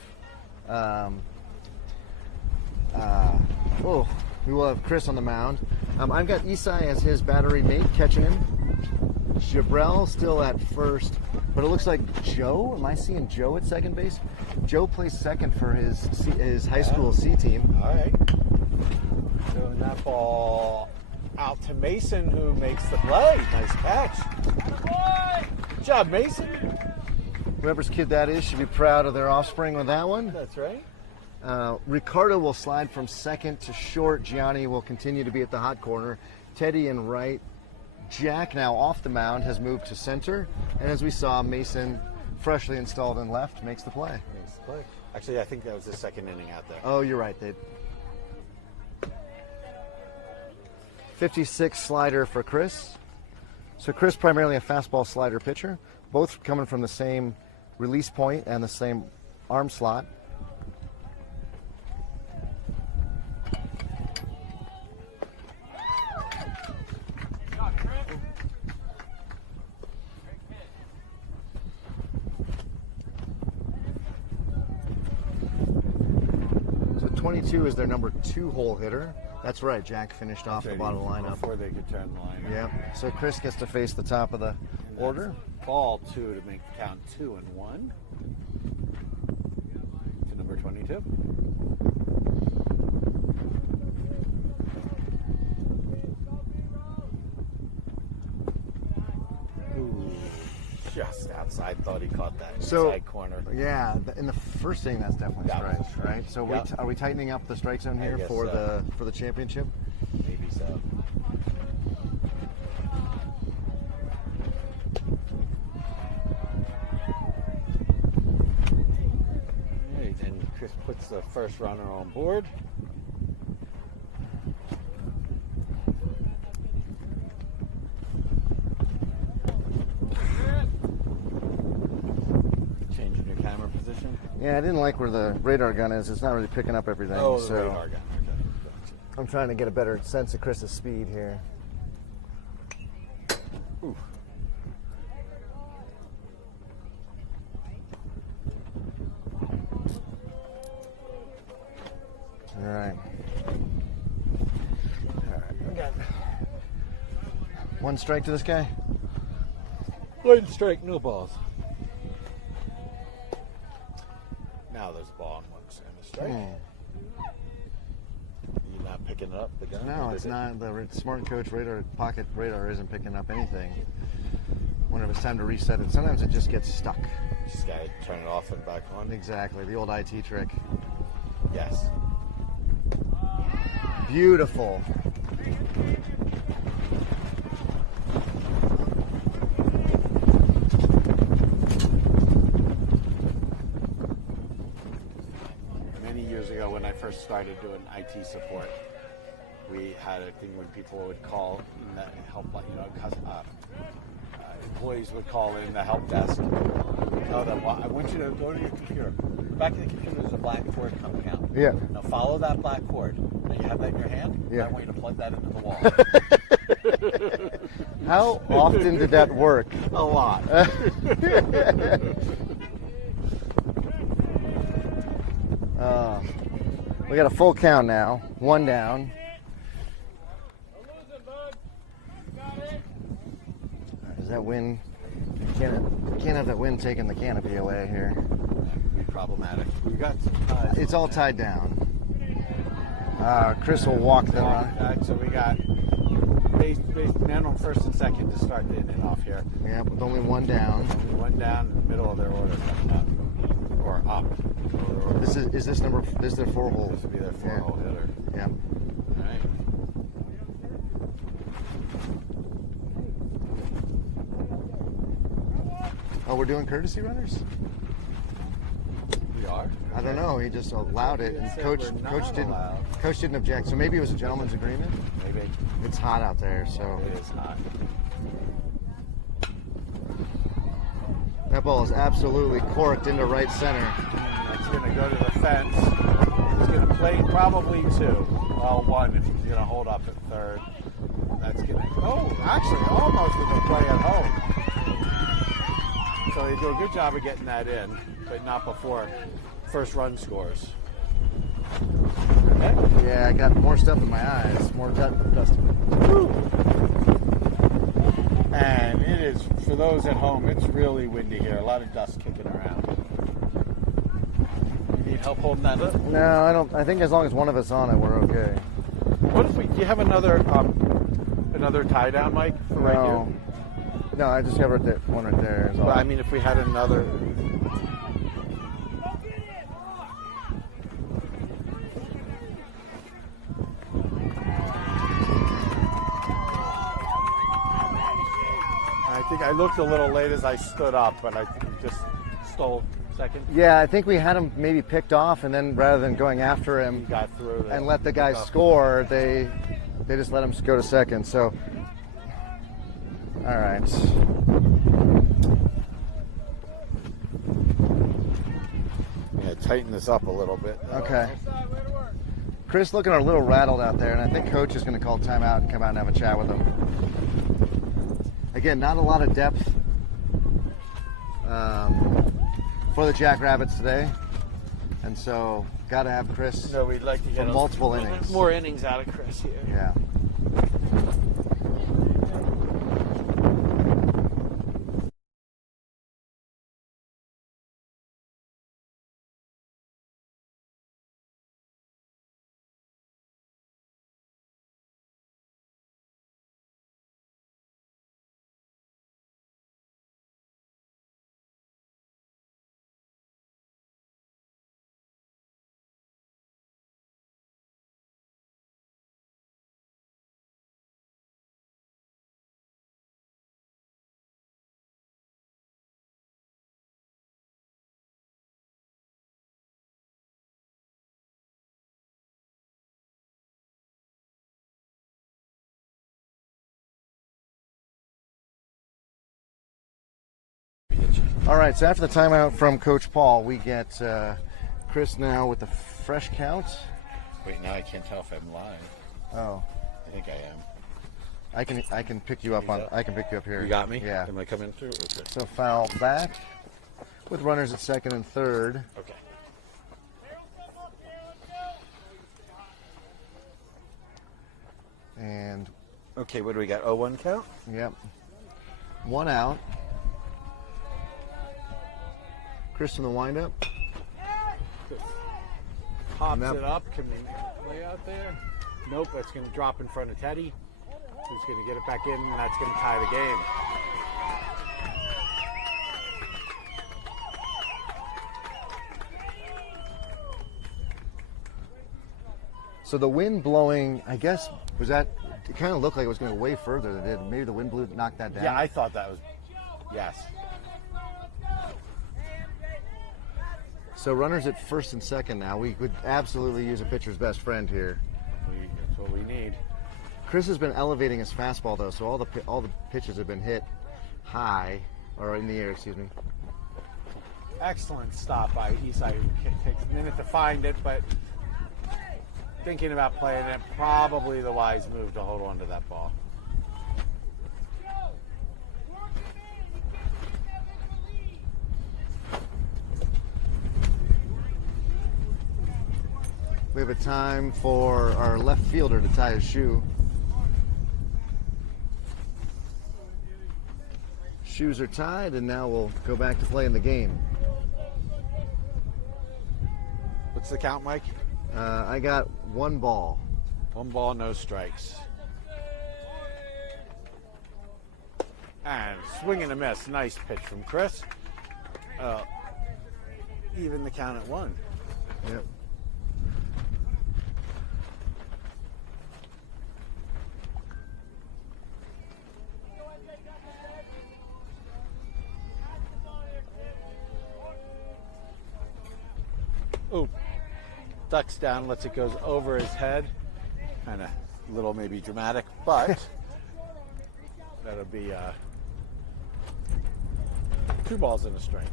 we will have Chris on the mound. I've got Isai as his battery mate catching him. Jabrell still at first, but it looks like Joe. Am I seeing Joe at second base? Joe plays second for his high school C team. All right. Throwing that ball out to Mason, who makes the play. Nice catch. Good job, Mason. Whoever's kid that is should be proud of their offspring with that one. That's right. Ricardo will slide from second to short. Gianni will continue to be at the hot corner. Teddy in right. Jack, now off the mound, has moved to center. And as we saw, Mason, freshly installed in left, makes the play. Nice play. Actually, I think that was the second inning out there. Oh, you're right. 56 slider for Chris. So Chris primarily a fastball slider pitcher, both coming from the same release point and the same arm slot. So 22 is their number 2 hole hitter. That's right, Jack finished off the bottom of the lineup. Before they could turn the lineup. Yeah, so Chris gets to face the top of the order. Ball 2 to make the count 2-1 to number 22. Ooh, just outside. Thought he caught that So- inside corner. Yeah, in the first inning, that's definitely That was a strikes, strike. right? So Yep. are we tightening up the strike zone I here guess for so. the championship? Maybe so. Alright, and Chris puts the first runner on board. Changing your camera position. Yeah, I didn't like where the radar gun is. It's not really picking up everything. Oh, the so radar gun. Okay. I'm trying to get a better sense of Chris's speed here. Ooh. All right. We got one strike to this guy. One strike, no balls. Now there's a ball and a strike. You're not picking it up, the gun? No, it's not. The smart coach radar, pocket radar isn't picking up anything. Wonder if it's time to reset it. Sometimes it just gets stuck. Just gotta turn it off and back on. Exactly, the old IT trick. Yes. Beautiful. Many years ago when I first started doing IT support, we had a thing when people would call in the help, employees would call in the help desk. Tell them, well, I want you to go to your computer. Back in the computer, there's a black cord coming out. Yeah. Now follow that black cord. Now you have that in your hand. Yeah. I want you to plug that into the wall. How often did that work? A lot. We got a full count now. One down. Is that wind? Can't have that wind taking the canopy away here. Be problematic. We got some ties. It's all tied down. Chris will walk the run. Alright, so we got base man on first and second to start the in and off here. Yeah, with only one down. Only one down in the middle of their order coming up. Or up. This is their 4 hole. This would be their 4-hole hitter. Yeah. Alright. Oh, we're doing courtesy runners? We are. I don't know. He just allowed it, and Said coach we're not didn't allowed. coach didn't object. So maybe it was a gentleman's agreement. Maybe. It's hot out there, so It is hot. that ball is absolutely corked into right center. That's going to go to the fence. He's going to play probably 2. Well, 1 if he's going to hold up at third. That's going to... Oh, actually, almost going to play at home. So they do a good job of getting that in, but not before first run scores. Okay. Yeah, I got more stuff in my eyes, more dust. Woo! And it is, for those at home, it's really windy here. A lot of dust kicking around. You need help holding that up? No, I don't. I think as long as one of us on it, we're okay. What if do you have another tie down mic for right here? No, I just have one right there. Is all. But I mean, if we had another. I think I looked a little late as I stood up, but I think we just stole second. Yeah, I think we had him maybe picked off, and then rather than going after him Got through and let the guy score, they just let him go to second. So, all right. Yeah, tighten this up a little bit. Okay. Chris looking a little rattled out there, and I think coach is going to call timeout and come out and have a chat with him. Again, not a lot of depth for the Jackrabbits today, and so got to have Chris No, we'd like to for get multiple innings. more innings out of Chris here. Yeah. All right, so after the timeout from Coach Paul, we get Chris now with the fresh count. Wait, now I can't tell if I'm live. Oh, I think I am. I can pick you up on. I can pick you up here. You got me? Yeah. Am I coming through? Okay. So foul back with runners at second and third. Okay. And Okay, what do we got? 0-1 count? yep, one out. Chris from the windup. Pops Nope. it up. Can we play out there? Nope, that's going to drop in front of Teddy. Who's going to get it back in, and that's going to tie the game. So the wind blowing, I guess, was that? It kind of looked like it was going to go way further than it did. Maybe the wind blew knocked that down. Yeah, I thought that was. Yes. So runners at first and second now. We would absolutely use a pitcher's best friend here. That's what we need. Chris has been elevating his fastball though, so all the pitches have been hit high or in the air. Excuse me. Excellent stop by Isai. It takes a minute to find it, but thinking about playing it, probably the wise move to hold on to that ball. We have a time for our left fielder to tie his shoe. Shoes are tied, and now we'll go back to playing the game. What's the count, Mike? I got one ball. 1 ball, no strikes. And swing and a miss. Nice pitch from Chris. Even the count at 1. Yep. Ooh. Ducks down, lets it goes over his head. Kind of a little maybe dramatic, but that'll be 2 balls and a strike.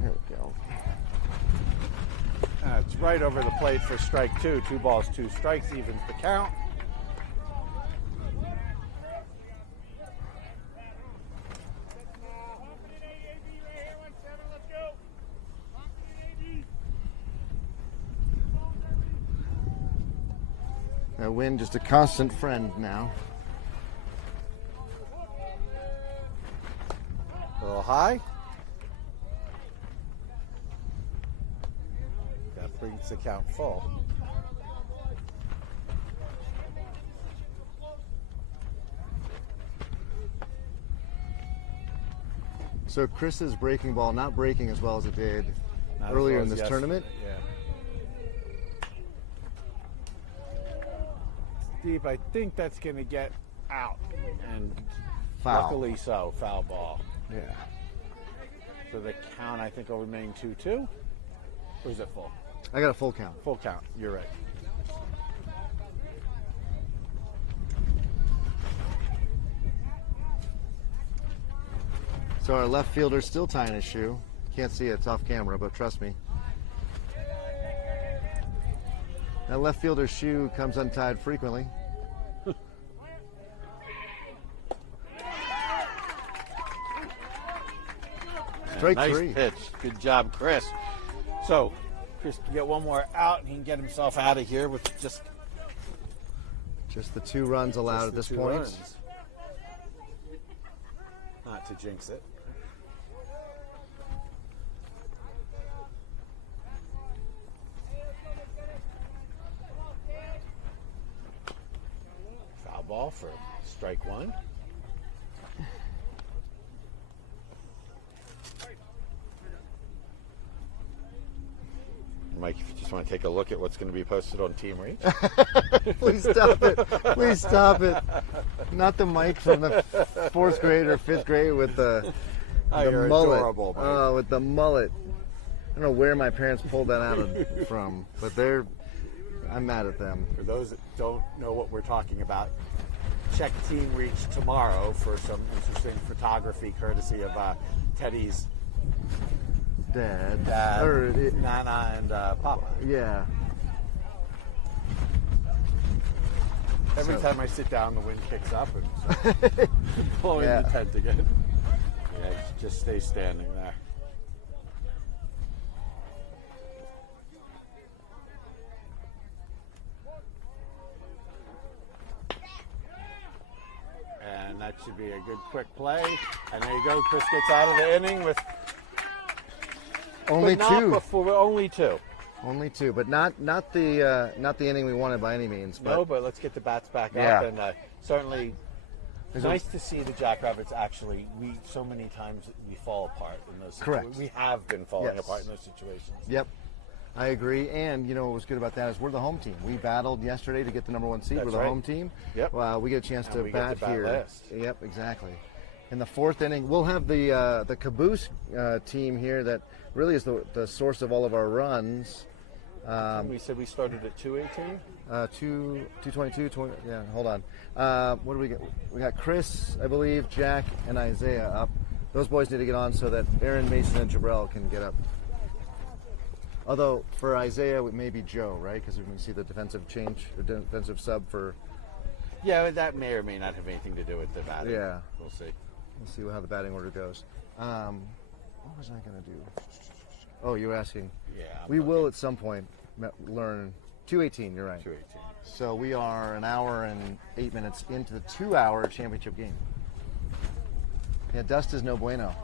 There we go. It's right over the plate for strike 2. 2 balls, 2 strikes, evens the count. That wind just a constant friend now. A little high. That brings the count full. So Chris's breaking ball not breaking as well as it did Not as earlier well in as this yesterday, tournament. Yeah. Steve, I think that's going to get out. And Foul. luckily so, foul ball. Yeah. So the count, I think, will remain 2-2. Or is it full? I got a full count. Full count. You're right. So our left fielder's still tying his shoe. Can't see it, it's off camera, but trust me. That left fielder's shoe comes untied frequently. Strike Nice 3. pitch. Good job, Chris. So, Chris can get one more out, and he can get himself out of here with just Just the 2 runs allowed at the this 2 point. runs. Not to jinx it. Foul ball for strike 1. Mike, if you just want to take a look at what's going to be posted on Team Reach. Please stop it. Please stop it. Not the mic from the 4th grade or 5th grade with the You're mullet. adorable, Mike. Oh, with the mullet. I don't know where my parents pulled that out from, but I'm mad at them. For those that don't know what we're talking about, check Team Reach tomorrow for some interesting photography courtesy of Teddy's Dad. Dad, Or Nana, and Papa. yeah. Every So- time I sit down, the wind kicks up and pulling Yeah. the tent again. Yeah, just stay standing there. And that should be a good quick play. And there you go. Chris gets out of the inning with Only but not two. Before, only two. Only two, but not the inning we wanted by any means. But No, but let's get the bats back Yeah. up, and certainly There's nice to see the Jackrabbits actually. We so many times we fall apart in those. Correct. We have been falling Yes. apart in those situations. Yep, I agree. And you know what was good about that is we're the home team. We battled yesterday to get the number one seed. That's we're the right. home team. Yep. We get a chance And to we get bat to bat here. last. Yep, exactly. In the fourth inning, we'll have the caboose team here that really is the source of all of our runs. We said we started at 2:18. 222, 20, yeah, hold on. What do we get? We got Chris, I believe, Jack, and Isaiah up. Those boys need to get on so that Aaron, Mason, and Jabrell can get up. Although, for Isaiah, it may be Joe, right? Because we can see the defensive change, the defensive sub for... Yeah, that may or may not have anything to do with the batting. Yeah. We'll see. We'll see how the batting order goes. What was I going to do? Oh, you were asking. Yeah. I'm We will looking. at some point learn 218, you're right. 2:18. So we are an hour and 8 minutes into the 2-hour championship game. Yeah, dust is no bueno.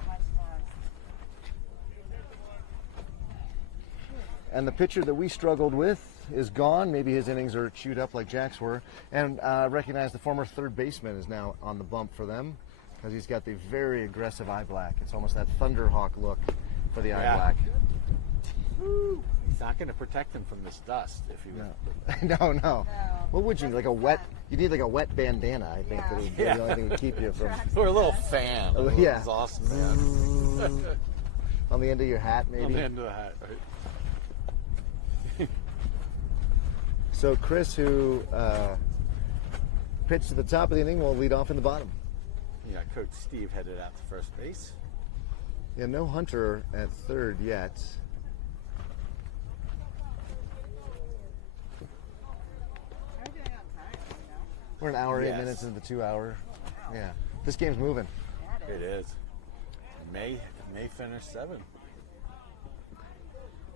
And the pitcher that we struggled with is gone. Maybe his innings are chewed up like Jack's were. And recognize the former third baseman is now on the bump for them because he's got the very aggressive eye black. It's almost that Thunderhawk look for the eye Yeah. black. He's not going to protect him from this dust if he was. No. What would you like a wet? You need like a wet bandana. I think that would be Yeah. the only thing to keep you from Or a little fan. A little yeah. exhaust fan. on the end of your hat, On maybe. the end of the hat, right? So Chris, who pitched to the top of the inning, will lead off in the bottom. You got Coach Steve headed out to first base. Yeah, no Hunter at third yet. How are we doing on time? You know? We're an hour, 8 Yes. minutes into the 2 hour. Yeah, this game's moving. Yeah, It is. May finish 7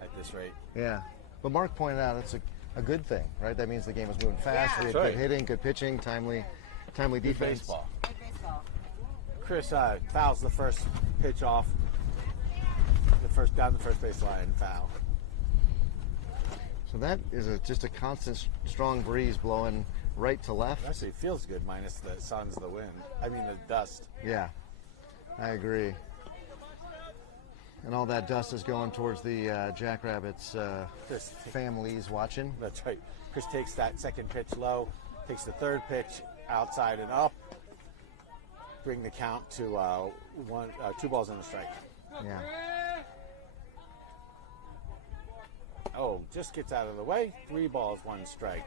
at this rate. Yeah, but Mark pointed out that's a good thing, right? That means the game was moving fast. Yeah. We had That's good right. hitting, good pitching, timely Good defense. baseball. Good baseball. Chris fouls the first pitch off. Down the first base line, foul. So that is just a constant strong breeze blowing right to left. Actually, it feels good minus the sun's the wind. I mean the dust. Yeah, I agree. And all that dust is going towards the Jackrabbits Chris, families watching. that's right. Chris takes that second pitch low, takes the third pitch outside and up. Bring the count to 2 balls and a strike. Yeah. Oh, just gets out of the way. 3 balls, 1 strike.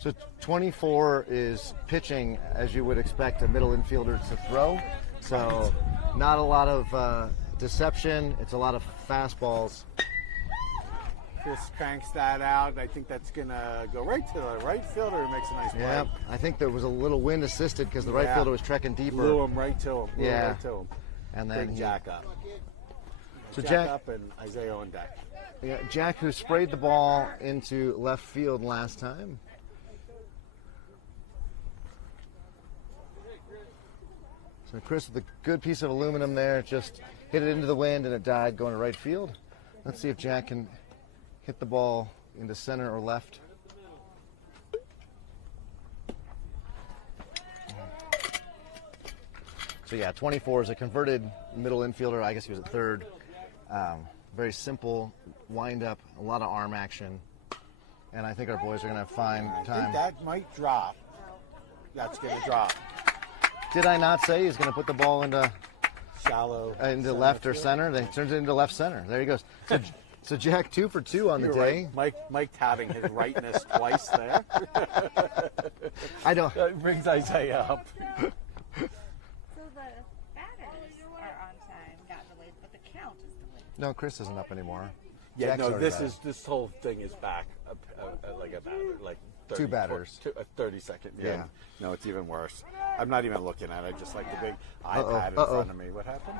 So 24 is pitching as you would expect a middle infielder to throw. So not a lot of deception. It's a lot of fastballs. Chris cranks that out. I think that's going to go right to the right fielder who makes a nice play. Yeah, I think there was a little wind assisted because the right Yeah. fielder was trekking deeper. Blew him right to him. Yeah. Right to him. And then Bring he- Jack up. So Jack Jack, up and Isaiah on deck. yeah, Jack, who sprayed the ball into left field last time. So Chris with a good piece of aluminum there, just hit it into the wind and it died going to right field. Let's see if Jack can hit the ball into center or left. So yeah, 24 is a converted middle infielder. I guess he was at third. Very simple wind up, a lot of arm action. And I think our boys are going to find I think time. that might drop. That's going to drop. Did I not say he's going to put the ball into Shallow. center left or field. center? Then he turns it into left center. There he goes. So Jack 2 for 2 on the You're day. right. Mike touting his rightness twice there. I don't. That brings Isaiah up. So the batters are on time, got delayed, but the count as delayed. No, Chris isn't up anymore. Yeah, Jack's no, already this batted. is this whole thing is back like a batter, like 30, Two batters. a 30-second. Yeah. Yeah. No, it's even worse. I'm not even looking at it. Just like the big Uh-oh, iPad in uh-oh. front of me. What happened?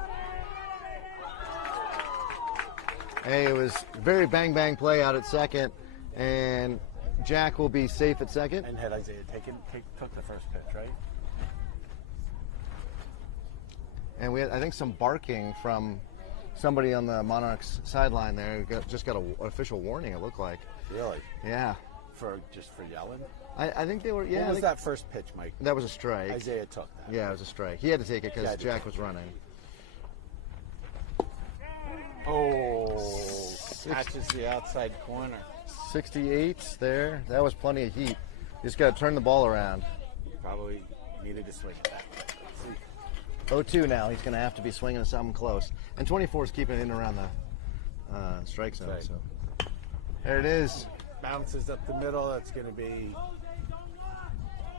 Hey, it was very bang play out at second, and Jack will be safe at second. And had Isaiah took the first pitch, right? And we had, I think, some barking from somebody on the Monarchs sideline there. Just got an official warning, it looked like. Really? Yeah. For yelling? I think they were, yeah. What I was think that first pitch, Mike? that was a strike. Isaiah took that. Yeah, it was a strike. He had to take it because Yeah, I did. Jack was running. Oh, catches the outside corner. 68 there. That was plenty of heat. You just got to turn the ball around. Probably needed to swing at that. Let's see. 0-2 now. He's going to have to be swinging to something close. And 24 is keeping it in around the strike zone. Right. So there it is. Bounces up the middle. That's going to be.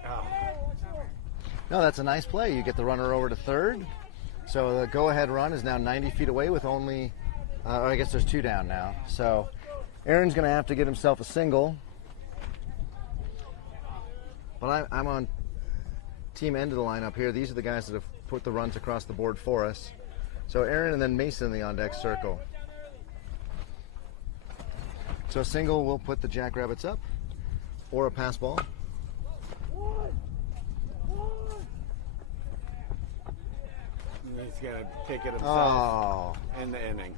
Oh. No, that's a nice play. You get the runner over to third. So the go-ahead run is now 90 feet away with only, I guess there's two down now. So Aaron's going to have to get himself a single. But I'm on team end of the lineup here. These are the guys that have put the runs across the board for us. So Aaron and then Mason in the on-deck circle. So a single will put the Jackrabbits up, or a pass ball. And he's going to kick it himself. Oh, End the inning.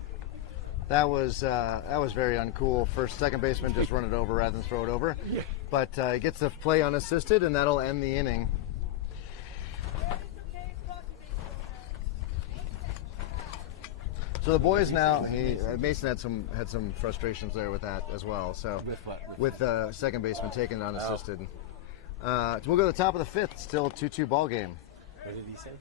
that was very uncool. Second baseman just run it over rather than throw it over. Yeah. But he gets the play unassisted, and that'll end the inning. So the boys now, Mason had some frustrations there with that as well. So With what? with second baseman taking it unassisted. So we'll go to the top of the fifth. Still a 2-2 ball game. What did he say?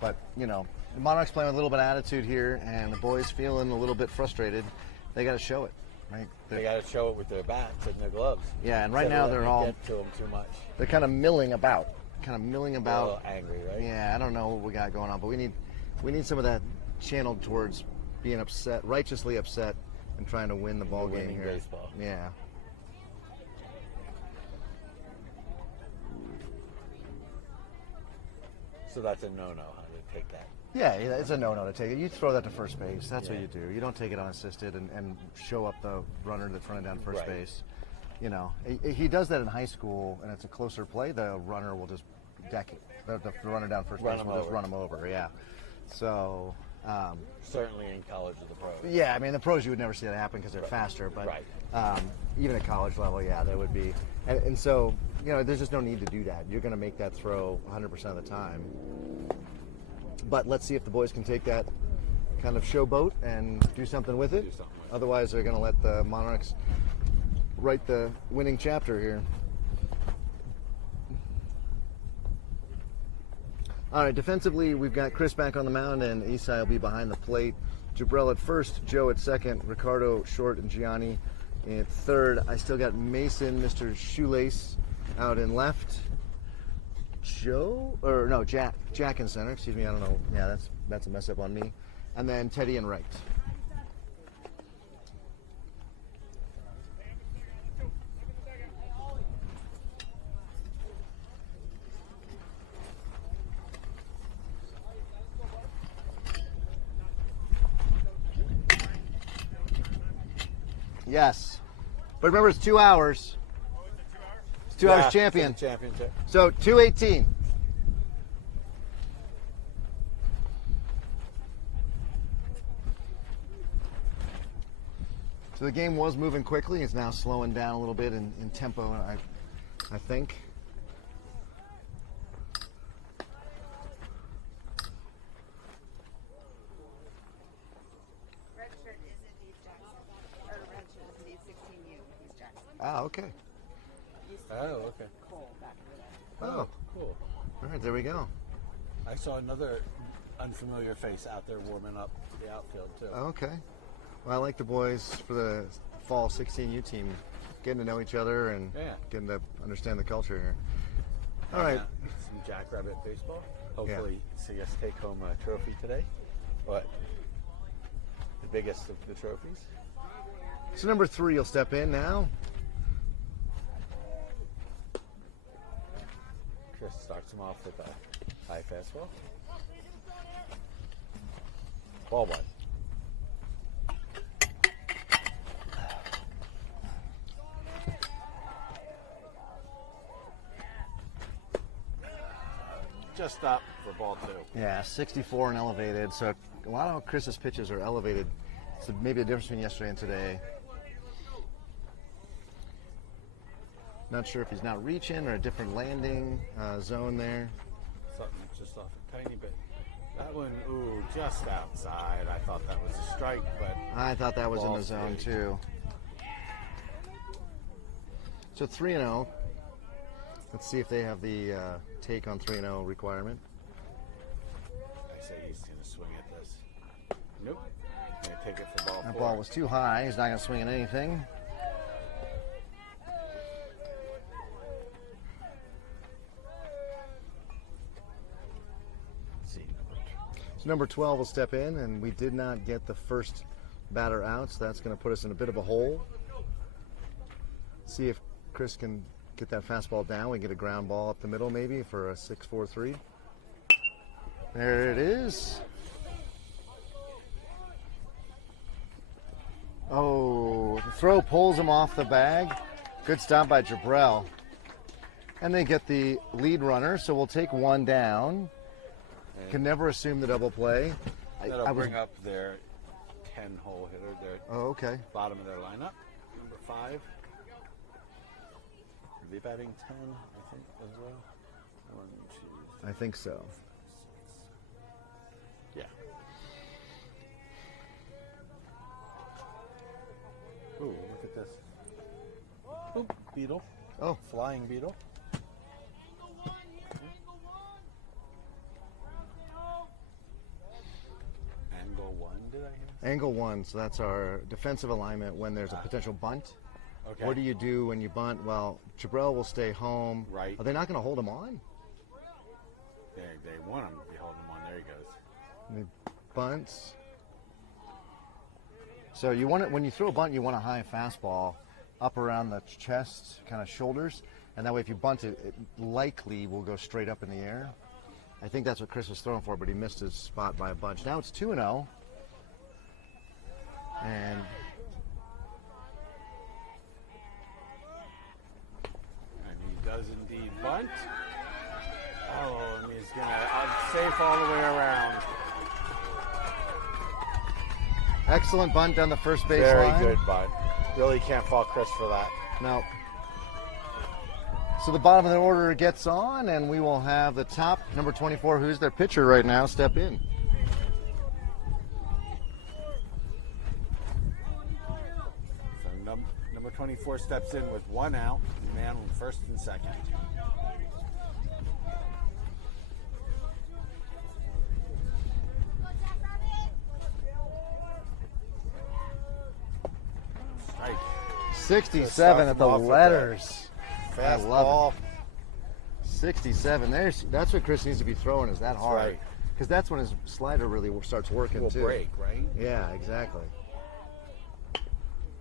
But, you know, the Monarchs playing with a little bit of attitude here, and the boys feeling a little bit frustrated. They got to show it, right? They got to show it with their bats and their gloves. Yeah, and right Instead now of they're letting all it get to them too much. they're kind of milling about, A little angry, right? Yeah, I don't know what we got going on, but we need some of that channeled towards being upset, righteously upset, and trying to win the ball game Winning here. baseball. Yeah. So that's a no-no. How to take that? Yeah, it's a no-no to take it. You throw that to first base. That's what Yeah. you do. You don't take it unassisted and show up the runner that's running down first Right. base. You know, he does that in high school, and it's a closer play. The runner will just deck it. The runner down first Run base him will just over. run him over. Yeah. So, Certainly in college or the pros. yeah, I mean, the pros you would never see that happen because they're faster, but Right. even at college level, yeah, there would be. And so, you know, there's just no need to do that. You're going to make that throw 100% of the time. But let's see if the boys can take that kind of showboat and do something with it. Do something with it. Otherwise, they're going to let the Monarchs write the winning chapter here. All right, defensively, we've got Chris back on the mound, and Isai will be behind the plate. Jabrell at first, Joe at second, Ricardo short, and Gianni at third. I still got Mason, Mr. Shoelace, out in left. Jack in center. Excuse me. I don't know. Yeah, that's a mess up on me. And then Teddy in right. Yes, but remember it's 2 hours. It's 2 hours champion. For the championship. So 2:18. So the game was moving quickly. It's now slowing down a little bit in tempo, I think. Red shirt is indeed Jackson. Or red shirt is indeed 16U. He's Jackson. Ah, okay. Used to Oh, be okay. Cole back in the day. Oh, Cool. all right, there we go. I saw another unfamiliar face out there warming up the outfield too. Okay. Well, I like the boys for the fall 16U team getting to know each other and Yeah. getting to understand the culture here. All right. Some Jackrabbit baseball. Hopefully, see us take home a trophy today. What? The biggest of the trophies. So number 3 will step in now. Chris starts him off with a high fastball. Ball 1. Just up for ball 2. Yeah, 64 and elevated. So a lot of Chris's pitches are elevated. So maybe a difference between yesterday and today. Not sure if he's not reaching or a different landing zone there. Something just off a tiny bit. That one, ooh, just outside. I thought that was a strike, but I thought that was in the ball zone 3. too. So 3-0. Let's see if they have the take on 3-0 requirement. I say he's going to swing at this. Nope. Going to take it for ball That 4. ball was too high. He's not going to swing at anything. Let's see. So number 12 will step in, and we did not get the first batter out, so that's going to put us in a bit of a hole. See if Chris can get that fastball down. We get a ground ball up the middle maybe for a 6-4-3. There it is. Oh, the throw pulls him off the bag. Good stop by Jabrell. And they get the lead runner, so we'll take 1 down. Can never assume the double play. That'll bring up their 10-hole hitter. Their Oh, okay. bottom of their lineup. Number 5. Are they batting 10, I think, as well? 1, 2, 3. I think so. Yeah. Ooh, look at this. Ooh, beetle. Oh, Flying beetle. Angle 1, did I hear? angle 1, so that's our defensive alignment when there's a potential bunt. Okay. What do you do when you bunt? Well, Jabrell will stay home. Right. Are they not going to hold him on? They want him to be holding him on. There he goes. And he bunts. So you want it when you throw a bunt, you want a high fastball up around the chest, kind of shoulders, and that way if you bunt it, it likely will go straight up in the air. I think that's what Chris was throwing for, but he missed his spot by a bunch. Now it's 2-0. And He does indeed bunt. Oh, and he's going to safe all the way around. excellent bunt down the first base Very line. good bunt. Really can't fault Chris for that. No. So the bottom of the order gets on, and we will have the top, number 24, who's their pitcher right now, step in. So number 24 steps in with 1 out, man on first and second. Strike. 67 at the Off with that. letters. I Fastball. love it. 67. That's what Chris needs to be throwing, is that hard. right. Because that's when his slider really starts working, Will too. break, right? Yeah, exactly.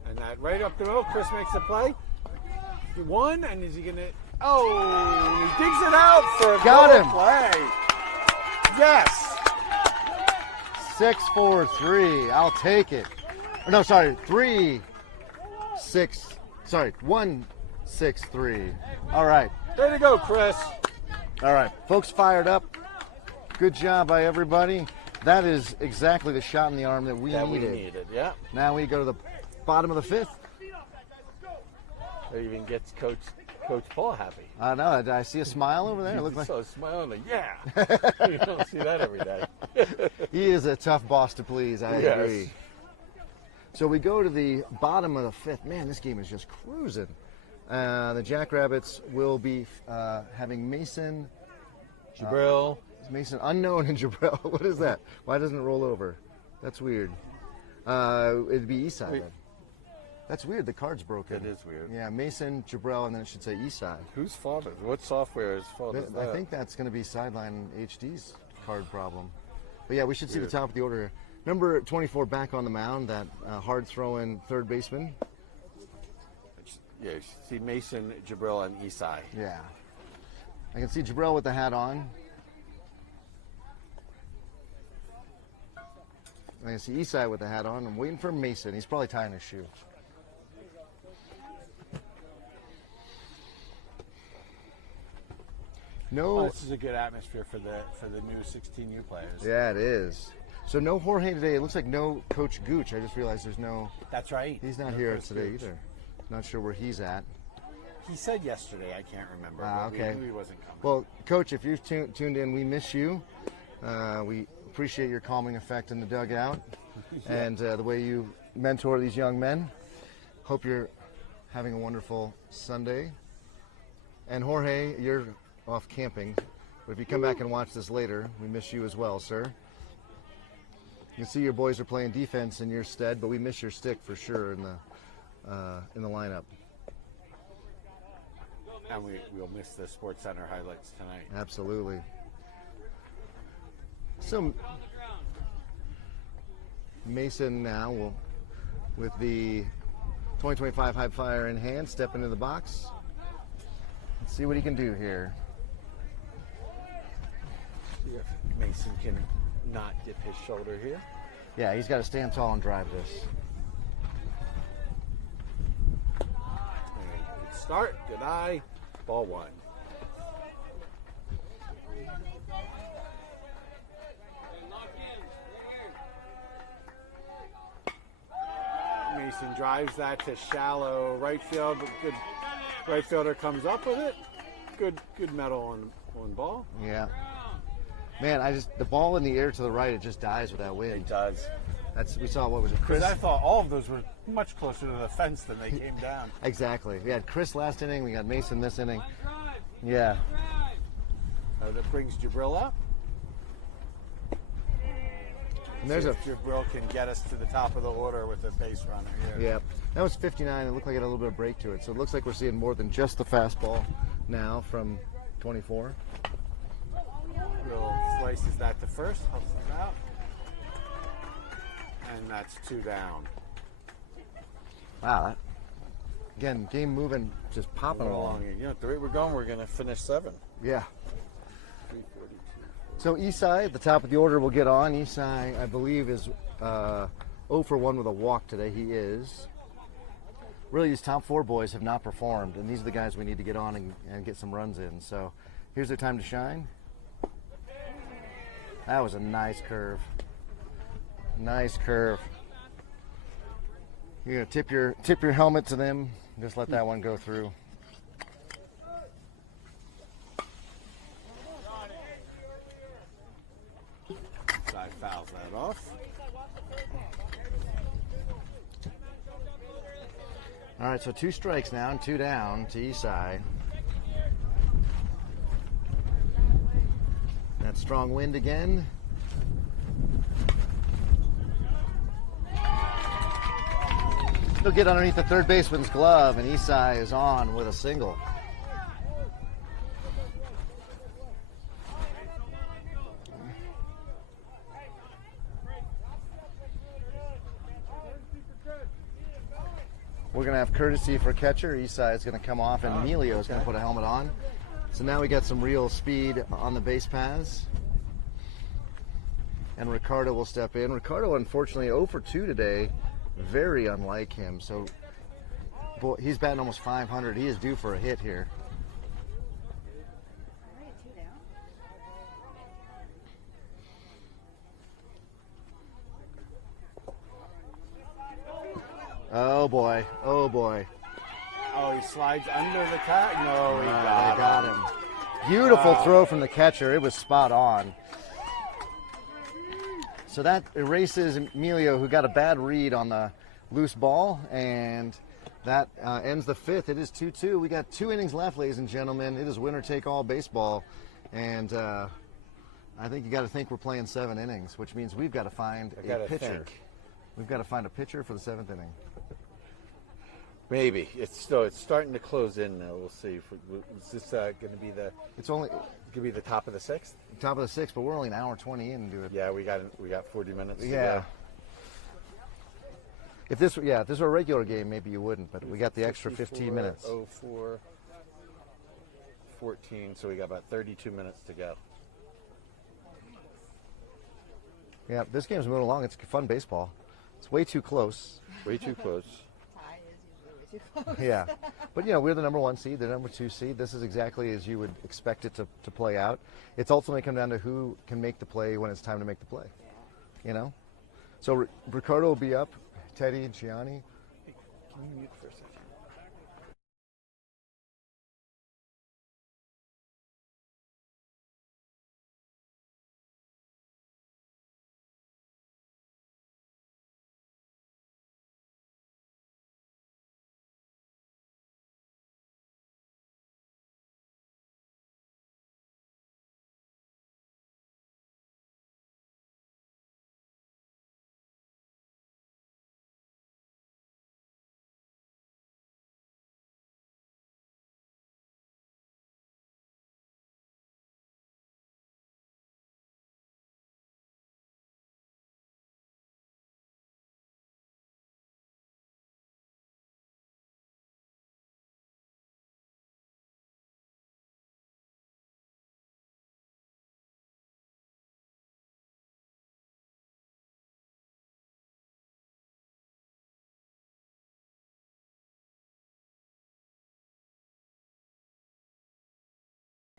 And that right up the middle, Chris makes the play. 1, and is he going to... Oh, he digs it out for a Got good him. play. Yes. 6-4-3. I'll take it. No, sorry. 3-6. Sorry, 1-6-3. All right. There you go, Chris. All right. Folks fired up. Good job by everybody. That is exactly the shot in the arm that we needed. Yeah. Now we go to the bottom of the 5th. It even gets Coach Paul happy. I know. I see a smile over there. It looks like So smiling, yeah. You don't see that every day. he is a tough boss to please. I Yes. agree. So we go to the bottom of the 5th. Man, this game is just cruising. The Jackrabbits will be having Mason unknown in Jabril. What is that? Why doesn't it roll over? That's weird. It'd be Eastside then. That's weird. The card's broken. It is weird. Yeah, Mason, Jabrell, and then it should say Eastside. Whose fault is? What software's fault is that? I think that's going to be Sideline HD's card problem. But yeah, we should see the Weird. top of the order. Number 24 back on the mound, that hard throwing third baseman. Yeah, you see Mason, Jabril, and Isai. Yeah. I can see Jabrell with the hat on. I can see Eastside with the hat on. I'm waiting for Mason. He's probably tying his shoe. No. Oh, this is a good atmosphere for the new 16U players. Yeah, it is. So no Jorge today. It looks like no Coach Gooch. I just realized there's no. That's right. He's not No here Coach today Gooch. either. Not sure where he's at. He said yesterday. I can't remember. Ah, but okay. We knew he wasn't coming. Well, Coach, if you've tuned in, we miss you. We appreciate your calming effect in the dugout and the way you mentor these young men. Hope you're having a wonderful Sunday. And Jorge, you're off camping, but if you come back and watch this later, we miss you as well, sir. You can see your boys are playing defense in your stead, but we miss your stick for sure in the lineup. And we'll miss the Sports Center highlights tonight. Absolutely. So Mason now will, with the 2025 High Flyer in hand, step into the box. Let's see what he can do here. See if Mason can not dip his shoulder here. Yeah, he's got to stand tall and drive this. Good start. Good eye. Ball one. Mason drives that to shallow right field. But good right fielder comes up with it. Good metal on ball. Yeah. Man, the ball in the air to the right, it just dies with that wind. It does. We saw, what was it, Chris? Because I thought all of those were much closer to the fence than they came down. Exactly. We had Chris last inning, we got Mason this inning. Yeah. That brings Jabril up. And there's See a if Jabril can get us to the top of the order with a base runner here. Yeah, that was 59. It looked like it had a little bit of break to it. So it looks like we're seeing more than just the fastball now from 24. Will slices that to first, helps us out. And that's 2 down. Wow. Again, game moving, just popping along. You know, at the rate we're going, we're going to finish 7. Yeah. 342. So Isai at the top of the order will get on. Isai, I believe, is 0 for 1 with a walk today. He is. Really, these top 4 boys have not performed, and these are the guys we need to get on and get some runs in. So here's their time to shine. That was a nice curve. Nice curve. You're gonna tip your helmet to them. Just let that one go through. Side fouls that off. All right, so 2 strikes now and 2 down to Isai. That strong wind again. He'll get underneath the third baseman's glove, and Isai is on with a single. We're going to have courtesy for catcher. Isai is going to come off, and Emilio is going to put a helmet on. So now we got some real speed on the base paths. And Ricardo will step in. Ricardo, unfortunately, 0 for 2 today. Very unlike him. So boy, he's batting almost 500. He is due for a hit here. Already 2 down. Oh boy. Oh boy. Oh, he slides under the tag. No, he They got got him. him. Beautiful throw from the catcher. It was spot on. So that erases Emilio, who got a bad read on the loose ball, and that ends the 5th. It is 2-2. We got 2 innings left, ladies and gentlemen. It is winner-take-all baseball, and I think you got to think we're playing 7 innings, which means we've got to find a pitcher. We've got to find a pitcher for the 7th inning. Maybe it's starting to close in now. We'll see. Is this going to be the? It's only Could be the top of the sixth. top of the sixth, but we're only an hour 20 in to it. Yeah, we got 40 minutes. Yeah. To go. If this were a regular game, maybe you wouldn't, but we got the extra 15 minutes. 04, 14, so we got about 32 minutes to go. Yeah, this game's moving along. It's fun baseball. It's way too close. Way too close. Tie is usually way too close. Yeah. But, we're the number 1 seed, the number 2 seed. This is exactly as you would expect it to play out. It's ultimately come down to who can make the play when it's time to make the play. Yeah. So Ricardo will be up, Teddy and Gianni. Hey, can you mute for a second?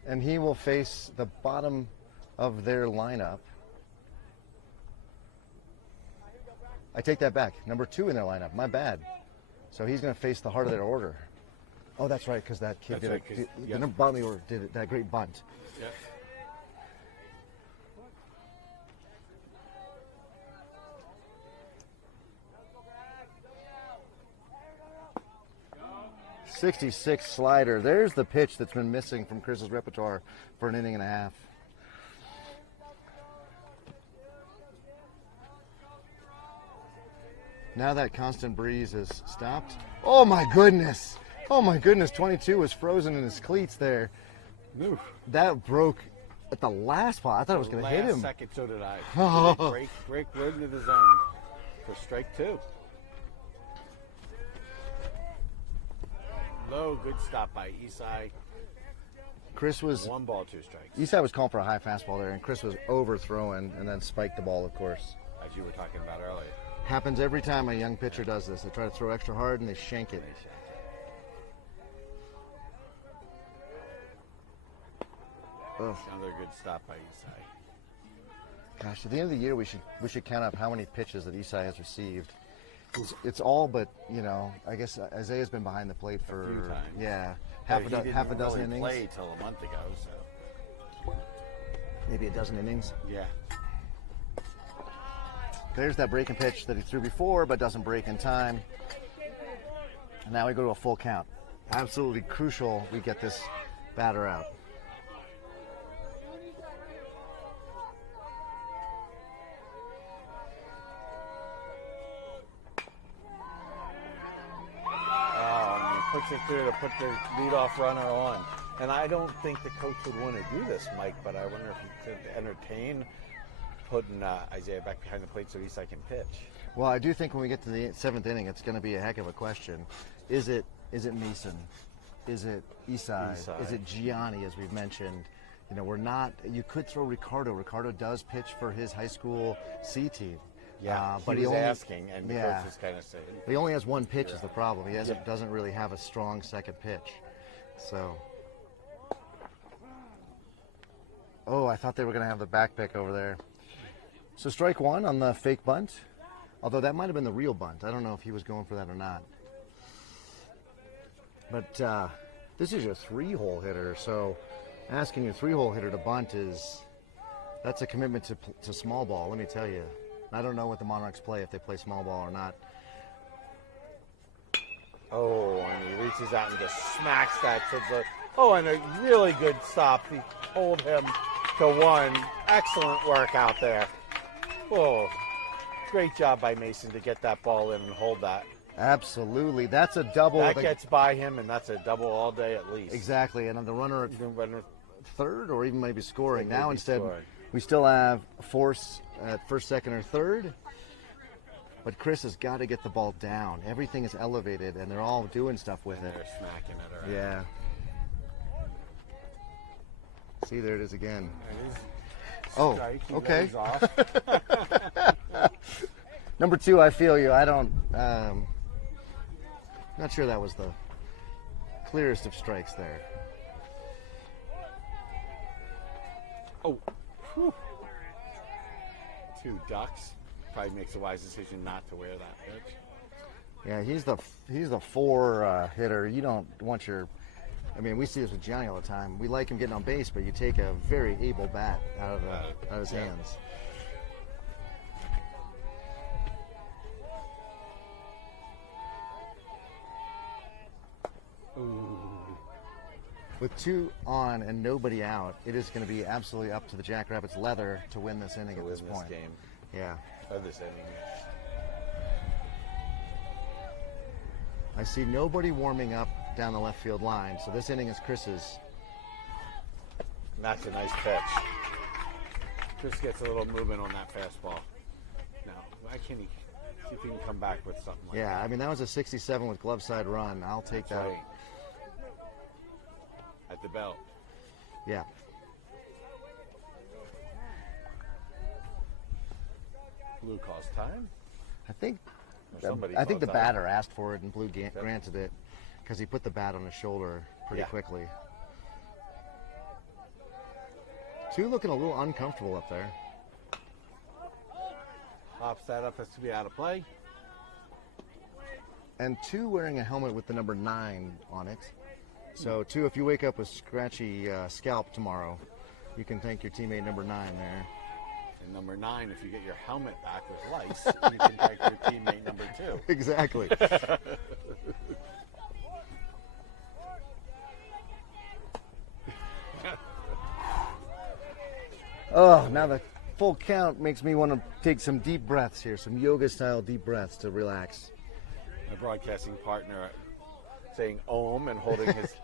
And he will face the bottom of their lineup. I take that back. Number 2 in their lineup. My bad. So he's going to face the heart of their order. Oh, that's right, because that kid That's did right, the number bottom of the order did that great bunt. Yeah. '66 slider. There's the pitch that's been missing from Chris's repertoire for an inning and a half. Now that constant breeze has stopped. Oh my goodness! Oh my goodness! 22 was frozen in his cleats there. Oof. That broke at the last spot. I thought it was going to hit him. Last second, so did I. Break right into the zone for strike 2. Low, good stop by Isai. Chris was 1 ball, 2 strikes. Isai was calling for a high fastball there, and Chris was overthrowing and then spiked the ball, of course. As you were talking about earlier. Happens every time a young pitcher does this. They try to throw extra hard and they shank it. Ugh. Another good stop by Isai. Gosh, at the end of the year, we should count up how many pitches that Isai has received. It's all but, I guess Isaiah's been behind the plate for few times. yeah, But half a dozen really innings, Play till a month ago, so maybe a dozen innings. yeah. There's that breaking pitch that he threw before, but doesn't break in time. And now we go to a full count. Absolutely crucial we get this batter out. Puts it through to put the leadoff runner on. And I don't think the coach would want to do this, Mike, but I wonder if he could entertain putting Isaiah back behind the plate so Isai can pitch. Well, I do think when we get to the 7th inning, it's going to be a heck of a question. Is it Mason? Is it Isai? Is it Gianni, as we've mentioned? We're not. You could throw Ricardo. Ricardo does pitch for his high school C team. Yeah, but he was only, asking, and the coach was kind of saying. He only has one pitch is the problem. He doesn't really have a strong second pitch. So. Oh, I thought they were going to have the back pick over there. So strike 1 on the fake bunt. Although that might have been the real bunt. I don't know if he was going for that or not. But this is your 3-hole hitter. So asking your 3-hole hitter to bunt that's a commitment to small ball, let me tell you. I don't know what the Monarchs play, if they play small ball or not. Oh, and he reaches out and just smacks that to the. Oh, and a really good stop. He pulled him to 1. Excellent work out there. Oh, great job by Mason to get that ball in and hold that. Absolutely. That's a double. That gets by him, and that's a double all day at least. Exactly. And on the runner at Runner- third or even maybe scoring. Maybe Now instead, scoring. we still have force at first, second, or third. But Chris has got to get the ball down. Everything is elevated, and they're all doing stuff with it. They're smacking it around. Yeah. See, there it is again. It is Oh, strike. He okay. lays off. Number 2, I feel you. I don't. Not sure that was the clearest of strikes there. Oh, whew. 2 ducks. Probably makes a wise decision not to wear that pitch. Yeah, he's the 4 hitter. You don't want your. I mean, we see this with Gianni all the time. We like him getting on base, but you take a very able bat out of his hands. With 2 on and nobody out, it is going to be absolutely up to the Jackrabbits leather to win this inning To at win this point. game. Yeah. Of this inning. I see nobody warming up down the left field line, so this inning is Chris's. And that's a nice pitch. Chris gets a little movement on that fastball. Now, why can't he see if he can come back with something like Yeah, that? I mean, that was a 67 with glove side run. I'll take That's that. right. At the belt. Yeah. Blue calls time. I think Somebody I think the called time. batter asked for it and Blue granted it because he put the bat on his shoulder pretty Yeah. quickly. 2 looking a little uncomfortable up there. Pops that up, has to be out of play. And 2 wearing a helmet with the number 9 on it. So 2, if you wake up with scratchy scalp tomorrow, you can thank your teammate number 9 there. And number 9, if you get your helmet back with lice, you can thank your teammate number 2. Exactly. Oh, now the full count makes me want to take some deep breaths here, some yoga-style deep breaths to relax. My broadcasting partner saying "Om" and holding his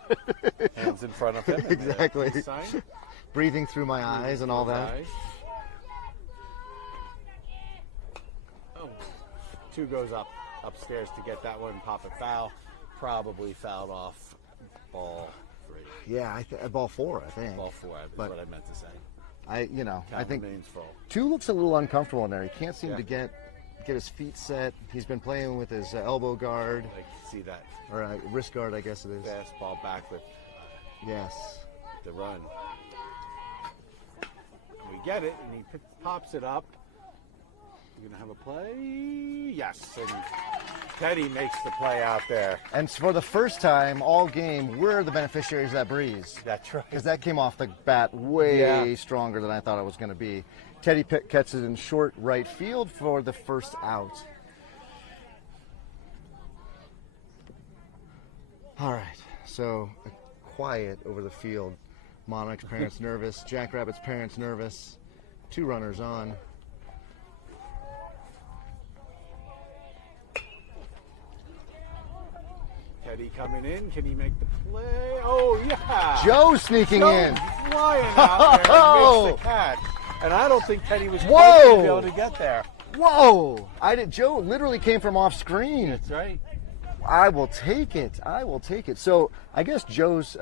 hands in front of him. and Exactly. peace sign. Breathing through my eyes and all that. Eyes. Oh, 2 goes upstairs to get that one. Pop it foul. Probably fouled off ball 3. Yeah, ball 4, I think. Ball 4 is But- what I meant to say. I Count think remains full. 2 looks a little uncomfortable in there. He can't seem Yeah. to get his feet set. He's been playing with his elbow guard I can see that or wrist guard, I guess it is. fastball back with Yes. the run. We get it, and he pops it up. We're gonna have a play. Yes, and Teddy makes the play out there. And for the first time all game, we're the beneficiaries of that breeze. That's right. Because that came off the bat way Yeah. stronger than I thought it was going to be. Teddy catches it in short right field for the first out. All right, so quiet over the field. Monarchs parents nervous, Jackrabbits parents nervous. 2 runners on. Teddy coming in. Can he make the play? Oh, yeah. Joe sneaking in. Flying out there and Oh. makes the catch. And I don't think Teddy was Whoa. quite going to be able to get there. Whoa! Joe literally came from off screen. That's right. I will take it. I will take it. So I guess Joe's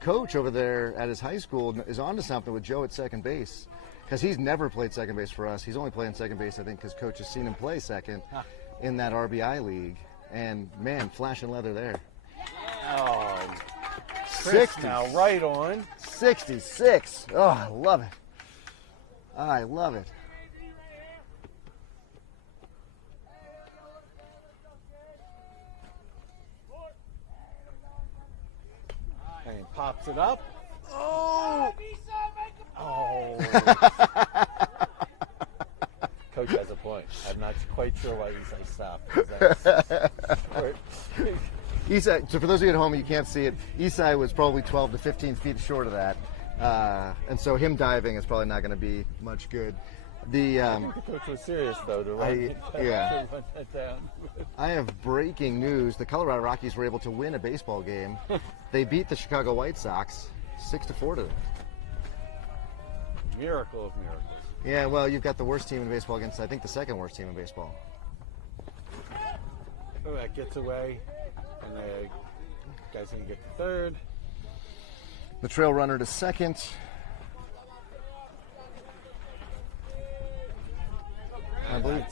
coach over there at his high school is onto something with Joe at second base, because he's never played second base for us. He's only playing second base, I think, because coach has seen him play second in that RBI league. And man, flashing leather there. Oh, Chris 60, now right on. 66. Oh, I love it. I love it. And he pops it up. Oh. Coach has a point. I'm not quite sure why Isai stopped. Isai, so for those of you at home, you can't see it. Isai was probably 12 to 15 feet short of that. And so him diving is probably not going to be much good. I think the coach was serious, though, to run that down. I have breaking news. The Colorado Rockies were able to win a baseball game. They beat the Chicago White Sox 6-4 today. Miracle of miracles. Yeah, well, you've got the worst team in baseball against, I think, the second worst team in baseball. Oh, that gets away, and the guy's going to get to third. The trail runner to second. I believe.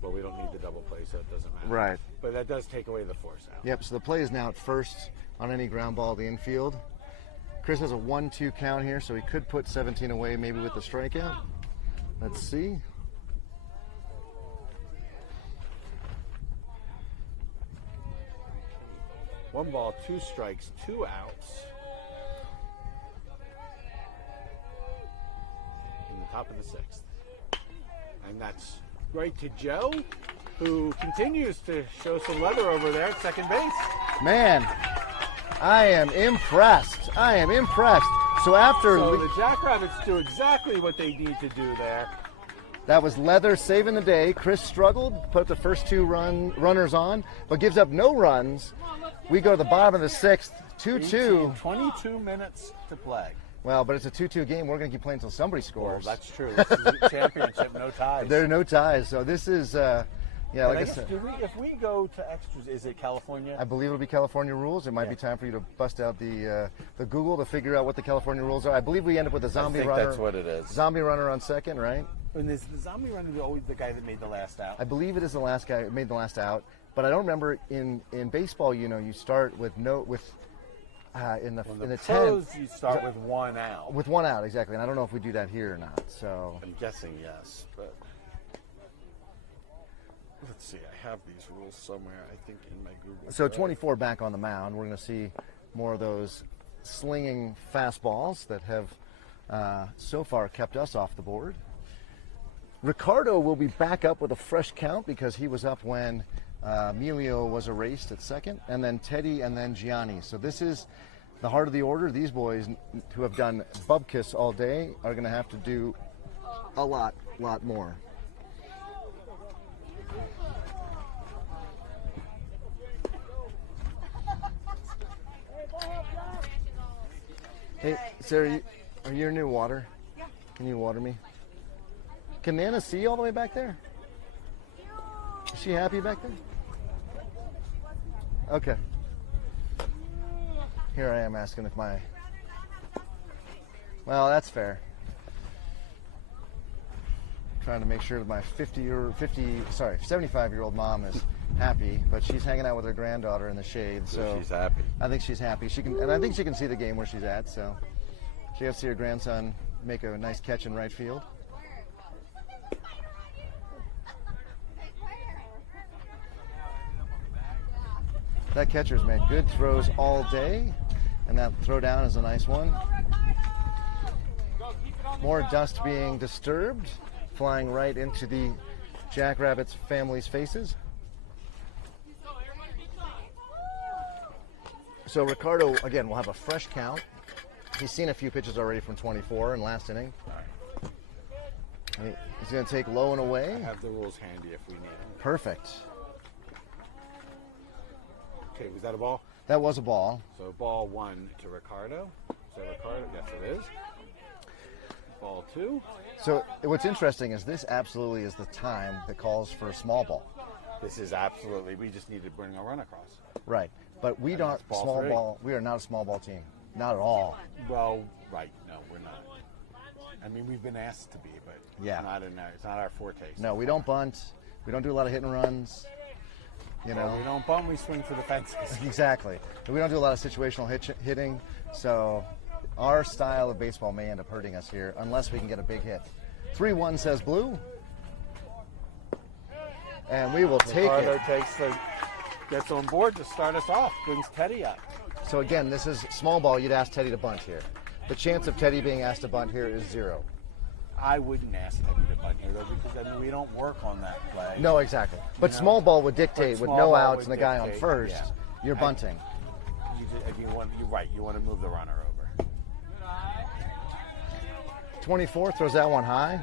Well, we don't need the double play, so it doesn't matter. Right. But that does take away the force out. Yep, so the play is now at first on any ground ball to the infield. Chris has a 1-2 count here, so he could put 17 away maybe with the strikeout. Let's see. One ball, 2 strikes, 2 outs. In the top of the 6th. And that's right to Joe, who continues to show some leather over there at second base. Man, I am impressed. So the Jackrabbits do exactly what they need to do there. That was Leather saving the day. Chris struggled, put the first 2 runners on, but gives up no runs. We go to the bottom of the 6th, 2-2. 22 minutes to play. Well, but it's a 2-2 game. We're going to keep playing until somebody scores. Well, that's true. This is a championship, no ties. There are no ties. So this is, like I said. If we go to extras, is it California? I believe it'll be California rules. It might be time for you to bust out the Google to figure out what the California rules are. I believe we end up with a zombie runner. I think that's what it is. Zombie runner on second, right? And is the zombie runner always the guy that made the last out? I believe it is the last guy who made the last out. But I don't remember in baseball. You start with in the pros, 10th, you start with 1 out. With 1 out, exactly. And I don't know if we do that here or not. So I'm guessing yes, but let's see. I have these rules somewhere. I think in my Google. So 24 back on the mound. We're going to see more of those slinging fastballs that have so far kept us off the board. Ricardo will be back up with a fresh count because he was up when Emilio was erased at second, and then Teddy, and then Gianni. So this is the heart of the order. These boys who have done bubkiss all day are going to have to do a lot more. Hey, Sarah, are you near water? Yeah. Can you water me? Can Nana see all the way back there? Is she happy back there? Okay. Here I am asking if my... Well, that's fair. Trying to make sure that my 75-year-old mom is happy, but she's hanging out with her granddaughter in the shade, so she's happy. I think she's happy. And I think she can see the game where she's at, so she has to see her grandson make a nice catch in right field. That catcher's made good throws all day, and that throw down is a nice one. More dust being disturbed, flying right into the Jackrabbits family's faces. So Ricardo, again, will have a fresh count. He's seen a few pitches already from 24 in last inning. He's going to take low and away. I have the rules handy if we need them. Perfect. Okay, was that a ball? That was a ball. So ball 1 to Ricardo. So Ricardo, yes it is. Ball 2. So what's interesting is this absolutely is the time that calls for a small ball. This is absolutely, we just need to bring a run across. Right, but we don't small ball. We are not a small ball team, not at all. Well, right, no, we're not. I mean, we've been asked to be, but yeah, it's not our forte. No, we don't bunt. We don't do a lot of hit and runs. You know, we don't bunt. We swing for the fences. Exactly. We don't do a lot of situational hitting. So our style of baseball may end up hurting us here unless we can get a big hit. 3-1 says blue. And we will take it. Gets on board to start us off, brings Teddy up. So again, this is small ball. You'd ask Teddy to bunt here. The chance of Teddy being asked to bunt here is 0. I wouldn't ask Teddy to bunt here, though, because I mean, we don't work on that play. No, exactly. But small ball would dictate with no outs and the guy on first, you're bunting. You're right. You want to move the runner over. 24 throws that one high.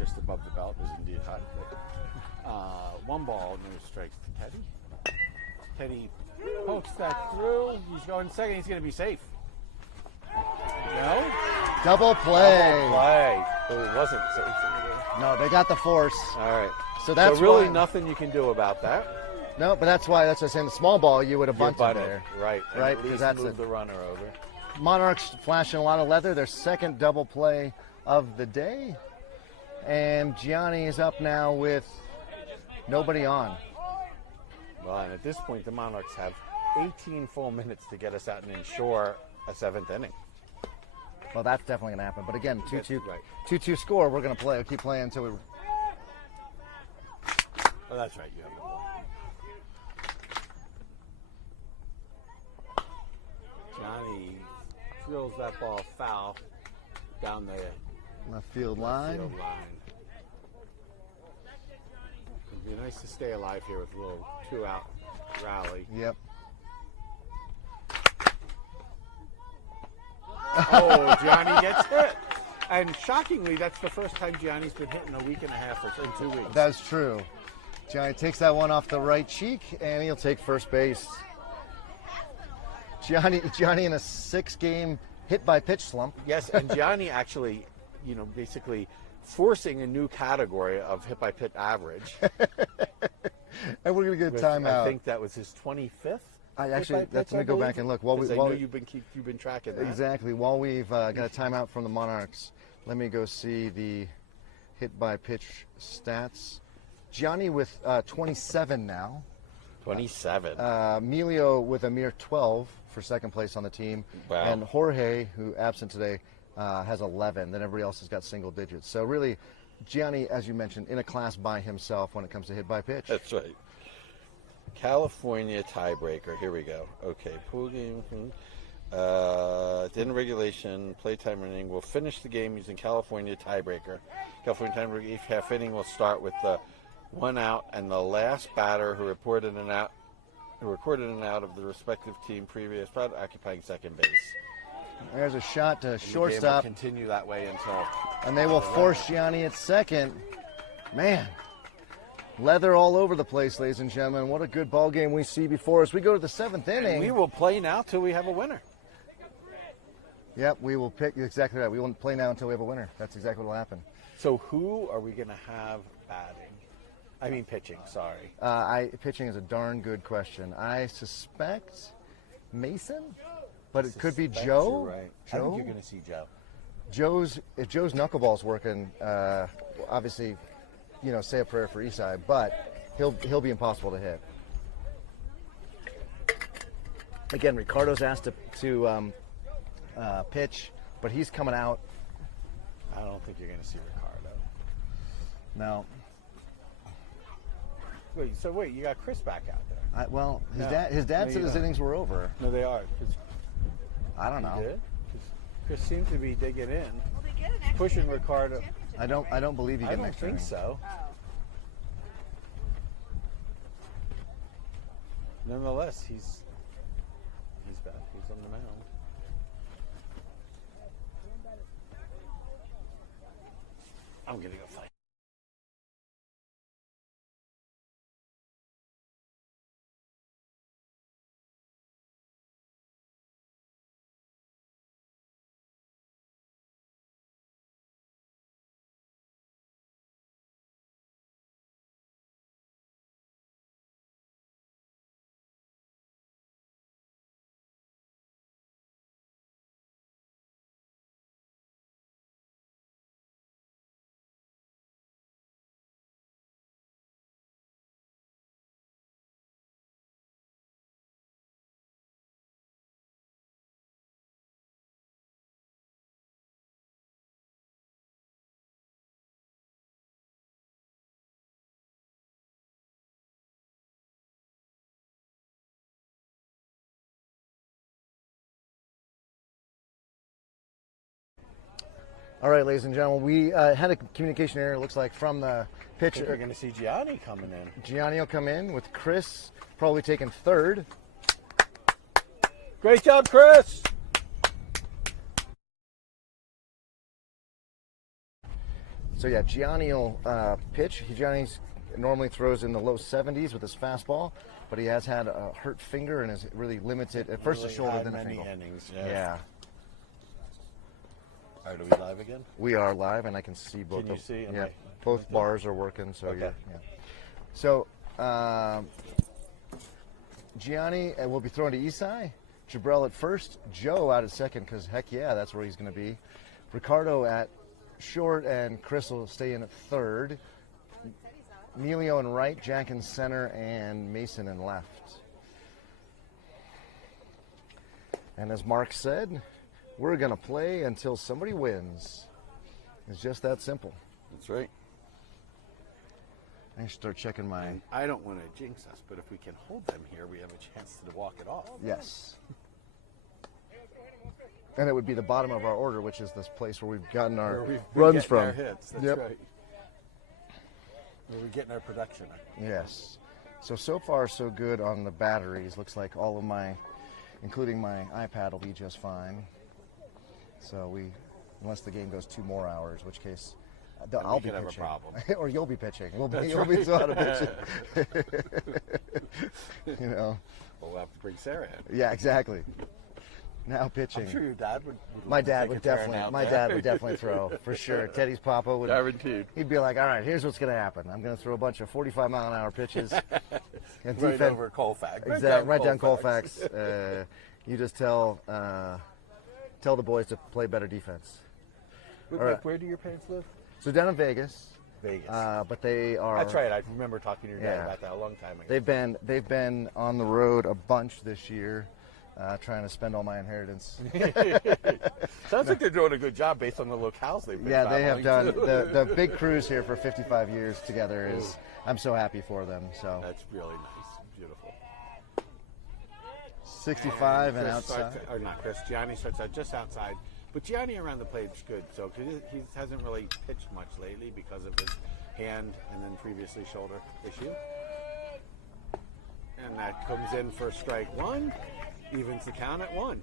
just above the belt is indeed hot. 1 ball, no strikes to Teddy. Teddy pokes that through. He's going second. He's going to be safe. No? Double play. Play. Oh, it wasn't. No, they got the force. All right. So that's really why, nothing you can do about that. No, but that's why I'm saying the small ball you would have You're bunted bunted. there. Right. And Right, at 'cause least that's move it. the runner over. Monarchs flashing a lot of leather. Their second double play of the day. And Gianni is up now with nobody on. Well, and at this point, the Monarchs have 18 full minutes to get us out and ensure a 7th inning. Well, that's definitely going to happen. But again, 2-2 right. 2-2 score. We're going to keep playing until we. Oh, that's right. You have the ball. Johnny drills that ball foul down the Left field line. field line. It'd be nice to stay alive here with a little 2-out rally. Yep. Oh, Gianni gets hit. And shockingly, that's the first time Gianni's been hit in a week and a half or so, in 2 weeks. That's true. Gianni takes that one off the right cheek, and he'll take first base. Gianni in a 6-game hit by pitch slump. Yes, and Gianni actually, basically forcing a new category of hit by pitch average. And we're going to get a with, timeout. I think that was his 25th. Let me I go back and look. I know you've been tracking that. Exactly. While we've got a timeout from the Monarchs, let me go see the hit by pitch stats. Gianni with 27 now. 27. Emilio with a mere 12 for second place on the team. Wow. And Jorge, who absent today, has 11. Then everybody else has got single digits. So really, Gianni, as you mentioned, in a class by himself when it comes to hit by pitch. That's right. California tiebreaker. Here we go. Okay, pool game. At the end of regulation, playtime inning. We'll finish the game using California tiebreaker. California tiebreaker. Each half inning will start with the 1 out and the last batter who recorded an out of the respective team previous spot occupying second base. There's a shot to And the game shortstop, will continue that way until. and they will force Gianni at second. Man, leather all over the place, ladies and gentlemen. What a good ball game we see before us. We go to the 7th inning. We will play now till we have a winner. Yep, we will pick. Exactly right. We won't play now until we have a winner. That's exactly what will happen. So who are we going to have batting? I mean pitching, sorry. Pitching is a darn good question. I suspect Mason, but it could be Joe. You're right. I Joe? think you're going to see Joe. If Joe's knuckleball's working, obviously, say a prayer for Esai, but he'll be impossible to hit. Again, Ricardo's asked to pitch, but he's coming out. I don't think you're going to see Ricardo. No. Wait, you got Chris back out there. His dad said his innings were over. No, they are. I don't know. Did? 'Cause Chris seems to be digging in, Well, they get an extra pushing inning Ricardo. championship. I don't believe you I get an don't extra think inning. so. Oh. Nonetheless, he's back. He's on the mound. I'm gonna go fight. All right, ladies and gentlemen, we had a communication error, it looks like, from the I think we're pitcher. gonna see Gianni coming in. Gianni will come in with Chris probably taking third. Great job, Chris. So yeah, Gianni will pitch. Gianni normally throws in the low 70s with his fastball, but he has had a hurt finger and is really limited. At first a Really shoulder, had then a many finger. innings. Yeah, All right, are we live again? we are live, and I can see both. Can you see? Am Yeah, I- both bars are working. So Okay. yeah. So Gianni will be throwing to Isai. Jabrell at first. Joe out at second because heck yeah, that's where he's going to be. Ricardo at short, and Chris will stay in at third. Neilio in right, Jack in center, and Mason in left. And as Mark said, we're going to play until somebody wins. It's just that simple. That's right. I should start checking my... I don't want to jinx us, but if we can hold them here, we have a chance to walk it off. Yes. And it would be the bottom of our order, which is this place where we've gotten our Where we've been runs getting from. our hits. That's Yep. right. Where we're getting our production. Yes. So far, so good on the batteries. Looks like all of my, including my iPad, will be just fine. So unless the game goes 2 more hours, which case I'll we be could have a pitching. problem. Or you'll be pitching. You'll be so out of pitching. You know. Well, we'll have to bring Sarah in. Yeah, exactly. Now pitching. I'm sure your dad would My love to dad take would a turn definitely. out My there. dad would definitely throw for sure. Teddy's papa would. Guaranteed. He'd be like, "All right, here's what's going to happen. I'm going to throw a bunch of 45-mile-an-hour pitches, and Right defense- over Colfax. Exactly. Right down Colfax. You just tell the boys to play better defense. All right. Where do your parents live? So down in Vegas, Vegas. but they are. That's right. I remember talking to your dad Yeah. about that a long time ago. They've been on the road a bunch this year, trying to spend all my inheritance. Sounds like they're doing a good job based on the locales they've been Yeah, they have done traveling to. the big cruise here for 55 years together. Is I'm so happy for them. So That's really nice. Beautiful. 65 and Chris outside. Starts, or not Chris. Gianni starts out just outside. But Gianni around the plate is good. So 'cause he hasn't really pitched much lately because of his hand and then previously shoulder issue. And that comes in for strike 1. Evens the count at 1.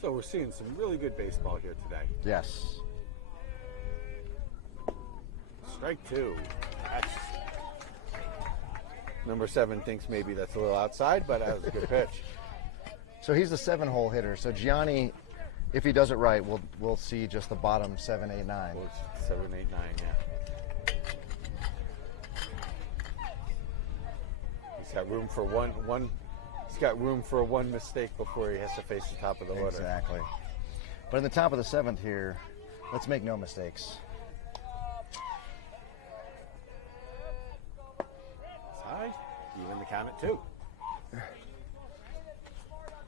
So we're seeing some really good baseball here today. Yes. Strike 2. That's number 7 thinks maybe that's a little outside, but that was a good pitch. So he's the 7-hole hitter. So Gianni, if he does it right, we'll see just the bottom 7, 8, 9. Well, it's 7, 8, 9, yeah. He's got room for one. He's got room for one mistake before he has to face the top of the order. Exactly. But in the top of the 7th here, let's make no mistakes. It's high. Even the count at 2.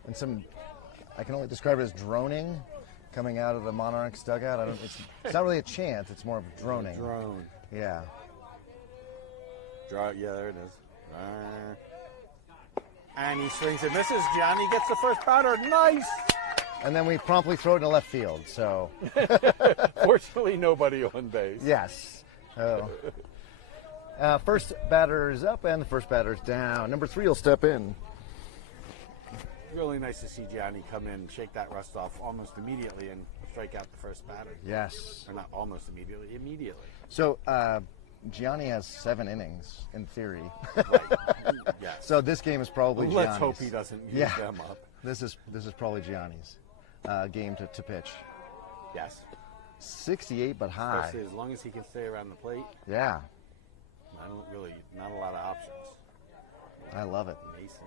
And I can only describe it as droning coming out of the Monarchs dugout. It's not really a chant, it's more of droning. Drone. Yeah. Draw. Yeah, there it is. And he swings and misses. Gianni gets the first batter. Nice. And then we promptly throw it into left field. So, Fortunately, nobody on base. yes. Oh. First batter is up and the first batter is down. Number 3 will step in. Really nice to see Gianni come in, shake that rust off almost immediately, and strike out the first batter. Yes. Or not almost immediately, immediately. So, Gianni has 7 innings in theory. Right. Yes. So this game is probably Let's Gianni's. hope he doesn't use Yeah. them up. This is probably Gianni's game to pitch. Yes. 68 but high. Especially as long as he can stay around the plate. Yeah. Not a lot of options. I love it. Mason.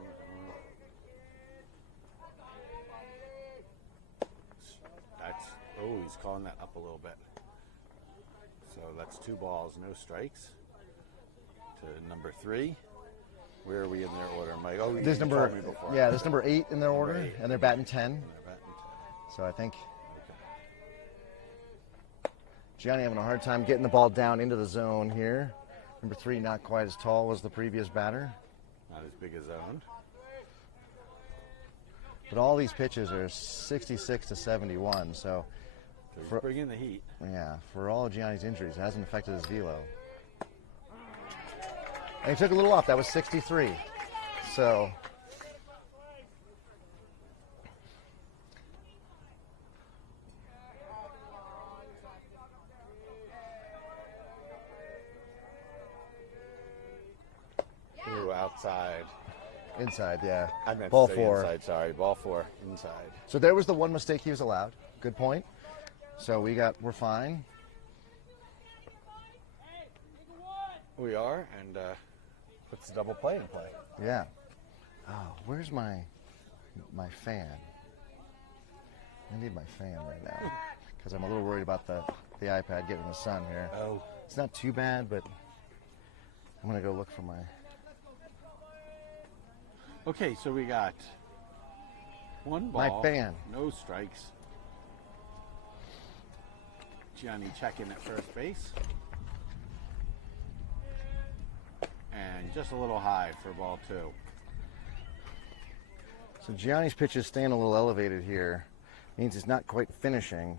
He's calling that up a little bit. So that's 2 balls, no strikes. To number 3. Where are we in their order, Mike? Oh, This you number, told me before. yeah, this number 8 in their order, 8. and they're batting 10. And they're batting 10. So I think Gianni having a hard time getting the ball down into the zone here. Number 3 not quite as tall as the previous batter, Not as big as owned. but all these pitches are 66 to 71. So So he's For- bringing the heat. yeah, for all of Gianni's injuries, it hasn't affected his velo. And he took a little off. That was 63. So outside. Inside, yeah. I meant Ball to say 4. inside. Sorry, ball 4 inside. So there was the one mistake he was allowed. Good point. So we're fine. We are, and puts the double play in play. Yeah. Oh, where's my fan? I need my fan right now because I'm a little worried about the iPad getting the sun here. Oh. It's not too bad, but I'm going to go look for my... Okay, so we got one My ball, fan. no strikes. Gianni checking at first base. And just a little high for ball 2. So Gianni's pitch is staying a little elevated here. Means he's not quite finishing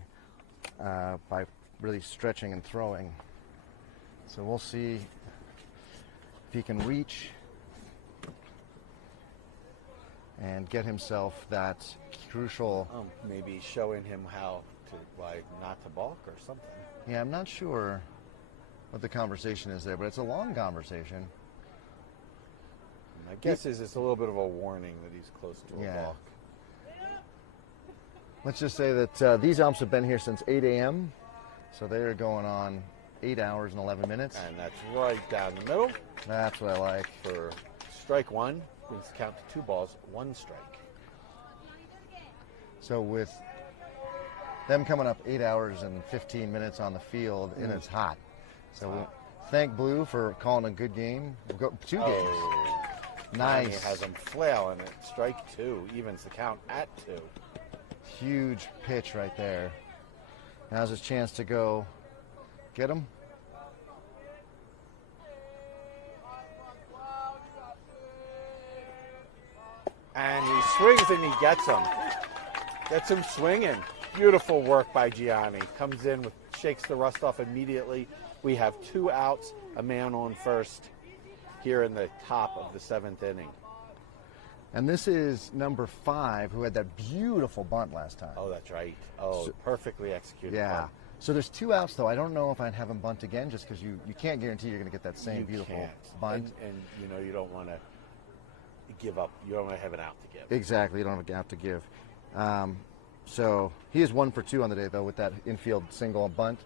by really stretching and throwing. So we'll see if he can reach and get himself that crucial... Maybe showing him how to, like, not to balk or something. Yeah, I'm not sure what the conversation is there, but it's a long conversation. My guess is it's a little bit of a warning that he's close to Yeah. a balk. Let's just say that these umps have been here since 8 a.m., so they are going on 8 hours and 11 minutes. And that's right down the middle That's what I like. for strike 1. Brings the count to 2 balls, 1 strike. So with them coming up 8 hours and 15 minutes on the field, and it's hot. So we'll thank Blue for calling a good game. We'll go 2 games. Oh, Nice. Johnny has him flailing it. Strike 2 evens the count at 2. Huge pitch right there. Now's his chance to go get him. And he swings and he gets him. Gets him swinging. Beautiful work by Gianni. Comes in, shakes the rust off immediately. We have 2 outs, a man on first here in the top of the 7th inning. And this is number 5, who had that beautiful bunt last time. Oh, that's right. Oh, perfectly executed. Yeah. bunt. So there's 2 outs, though. I don't know if I'd have him bunt again, just because you can't guarantee you're going to get that same You beautiful can't. bunt. And you know, you don't want to give up. You don't want to have an out to give. Exactly. You don't have a gap to give. So he is 1 for 2 on the day, though, with that infield single and bunt.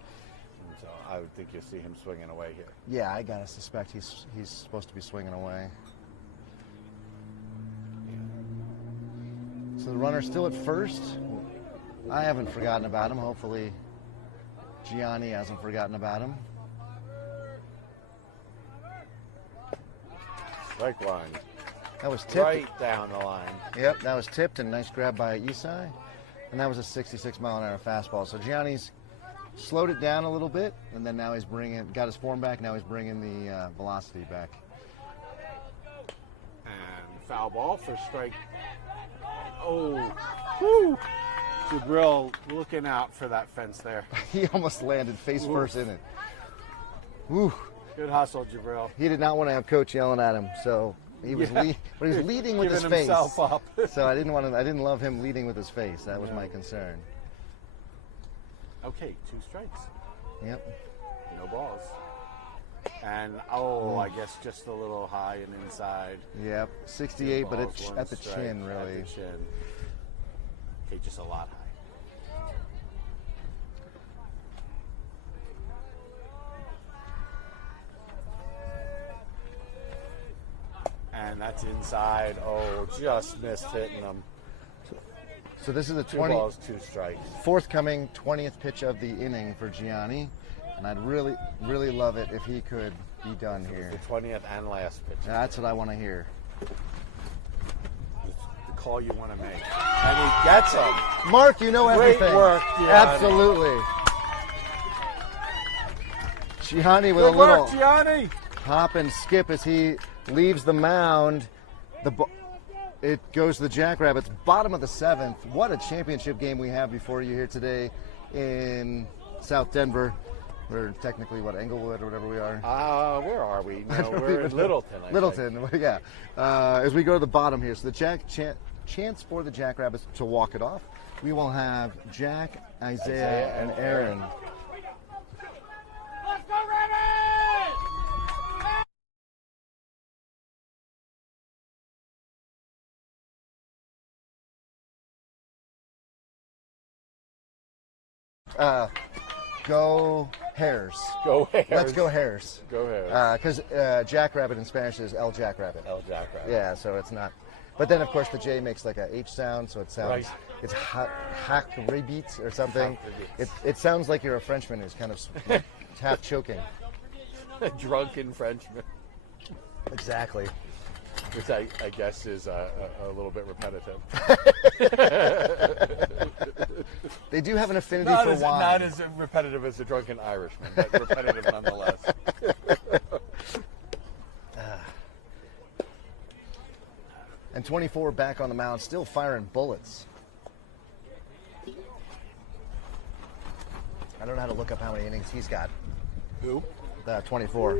And so I would think you'll see him swinging away here. Yeah, I got to suspect he's supposed to be swinging away. So the runner's still at first. I haven't forgotten about him. Hopefully Gianni hasn't forgotten about him. Strike 1. That was tipped. Right down the line. Yep, that was tipped and nice grab by Isai. And that was a 66 mile an hour fastball. So Gianni's slowed it down a little bit, and then now he's got his form back. Now he's bringing the velocity back. And foul ball for strike. Oh, whoo! Jabril looking out for that fence there. He almost landed face first in it. Woo. Good hustle, Jabril. He did not want to have coach yelling at him, so he was but he was leading with his Giving face. himself up. So I didn't love him leading with his face. That was my concern. Okay, 2 strikes. Yep. No balls. And, I guess just a little high and inside. Yep. 68, but Balls, it's 1 at the strike, chin, really. At the chin. Okay, just a lot high. And that's inside. Oh, just missed hitting them. So this is the 2 balls, 2 strikes. forthcoming 20th pitch of the inning for Gianni, and I'd really, really love it if he could be done here. The 20th and last pitch. That's what I want to hear. The call you want to make. And he gets him. Mark, you know Great everything. work, Gianni. Absolutely. Gianni with Good a little work, Gianni. hop and skip as he leaves the mound. It goes to the Jackrabbits, bottom of the 7th. What a championship game we have before you here today in South Denver. We're technically, Englewood or whatever we are? Where are we? No, we're in Littleton. I think. Littleton, yeah. As we go to the bottom here, so the chance for the Jackrabbits to walk it off. We will have Jack, Isaiah, and Aaron Go Hares. Go Hares. Let's go Hares. Go Hares. Because Jackrabbit in Spanish is El Jackrabbit. El Jackrabbit. Yeah, so it's not. But then, of course, the J makes like a H sound, so it sounds. Right. It's hack rebeats or something. Hack It sounds like you're a Frenchman who's kind of half choking. A drunken Frenchman, Exactly. which I guess is a little bit repetitive. They do have an affinity for wine. Not as repetitive as a drunken Irishman, but repetitive nonetheless. And 24 back on the mound, still firing bullets. I don't know how to look up how many innings he's got. Who? 24.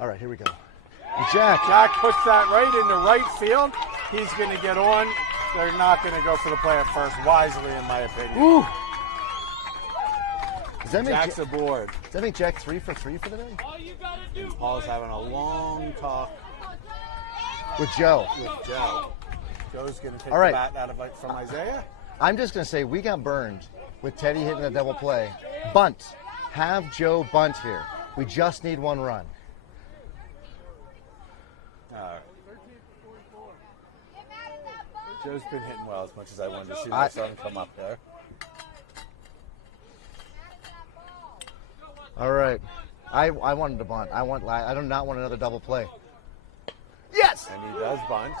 All right, here we go. Jack. Jack puts that right into right field. He's going to get on. They're not going to go for the play at first, wisely, in my opinion. Ooh. Does that make Jack's aboard. Does that make Jack 3 for 3 for the day? Paul's having a long talk With Joe. with Joe. Joe's going to take All right. the bat out of it from Isaiah. I'm just going to say we got burned with Teddy hitting a double play. Bunt. Have Joe bunt here. We just need one run. Joe's been hitting well as much as I wanted to see my son come up there. All right. I wanted to bunt. I do not want another double play. Yes! And he does bunt.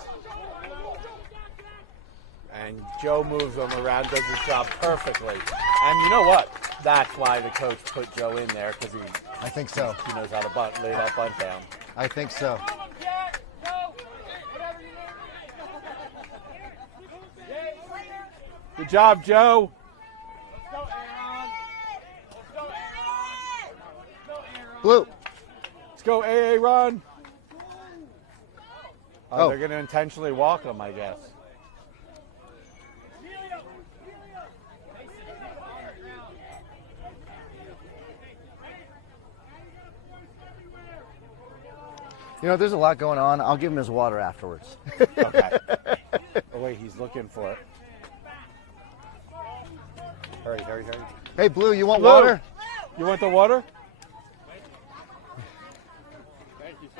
And Joe moves him around, does his job perfectly. And you know what? That's why the coach put Joe in there, because I think so. he knows how to bunt, lay that bunt down. I think so. Good job, Joe. Blue. Let's go, AA run. Oh. They're going to intentionally walk him, I guess. You know, there's a lot going on. I'll give him his water afterwards. Okay. Oh, wait, he's looking for it. Hurry, hurry, hurry. Hey, Blue, you want Blue. water? You want the water?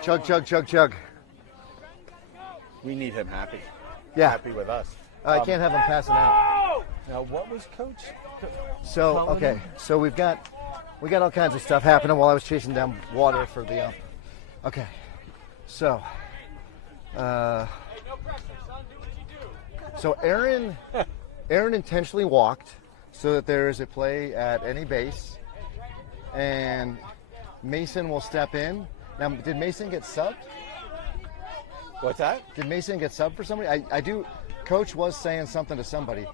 Chug, chug, chug, chug. We need him happy. Yeah. Happy with us. I can't have him passing out. Now, what was Coach? So, Telling okay. him? So we got all kinds of stuff happening while I was chasing down water for the ump. Okay. So, so Aaron intentionally walked so that there is a play at any base, and Mason will step in. Now, did Mason get subbed? What's that? Did Mason get subbed for somebody? I do. Coach was saying something to somebody.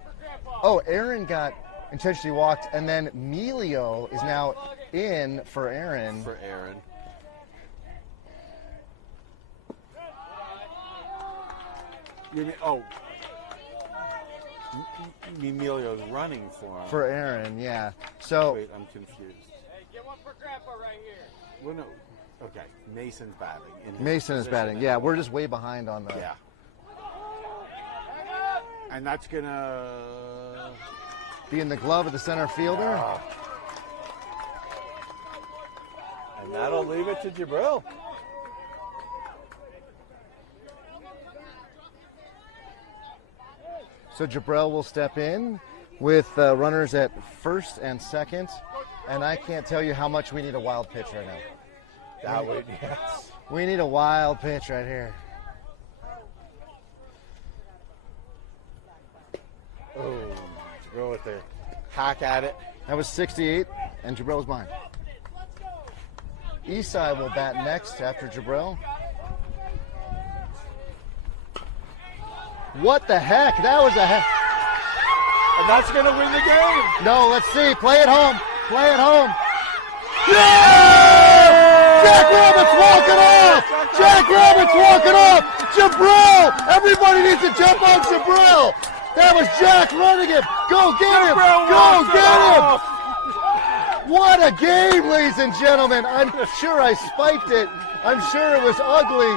Oh, Aaron got intentionally walked, and then Melio is now in for Aaron. For Aaron. You mean, Emilio's running for him. For Aaron, yeah. So Wait, I'm confused. Hey, get one for Grandpa right here. Well, no. Okay, Mason's batting. in his Mason is position batting. now. Yeah, we're just way behind on the. Yeah. And that's going to... Be in the glove of the center fielder. And that'll leave it to Jabril. So Jabril will step in with runners at first and second. And I can't tell you how much we need a wild pitch right now. That would, yes. We need a wild pitch right here. Oh, Jabril with the hack at it. That was 68, and Jabril's mine. Eastside will bat next after Jabril. What the heck? That was a heck. And that's going to win the game. No, let's see. Play it home. Play it home. Yeah! Jack Rabbit's walking off. Jack Rabbit's walking off. Jabril. Everybody needs to jump on Jabril. That was Jack running it. Go get him. Go get him. What a game, ladies and gentlemen. I'm sure I spiked it. I'm sure it was ugly.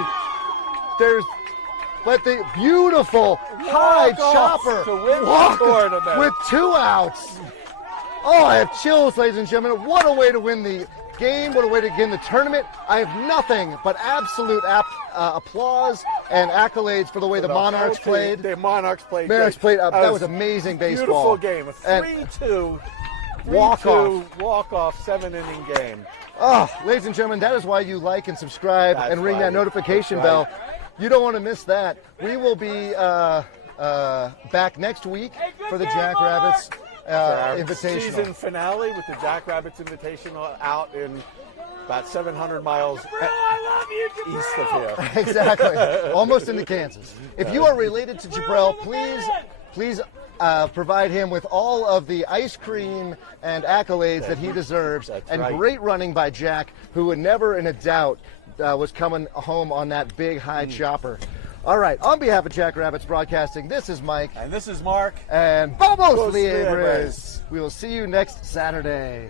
But the beautiful high chopper to win the tournament with 2 outs. Oh, I have chills, ladies and gentlemen. What a way to win the game. What a way to win the tournament. I have nothing but absolute applause and accolades for the way the Monarchs played. The Monarchs played. That was amazing baseball. Beautiful game. A 3-2 walk-off 7-inning game. Oh, ladies and gentlemen, that is why you like and subscribe and ring that notification bell. You don't want to miss that. We will be back next week for the Jackrabbits Invitational. Season finale with the Jackrabbits Invitational out in about 700 miles east of here. Exactly. Almost into Kansas. If you are related to Jabril, please provide him with all of the ice cream and accolades that he deserves. And great running by Jack, who would never in a doubt was coming home on that big high chopper. All right, on behalf of Jackrabbits Broadcasting, this is Mike. And this is Mark. And Vamos Liebres. We will see you next Saturday.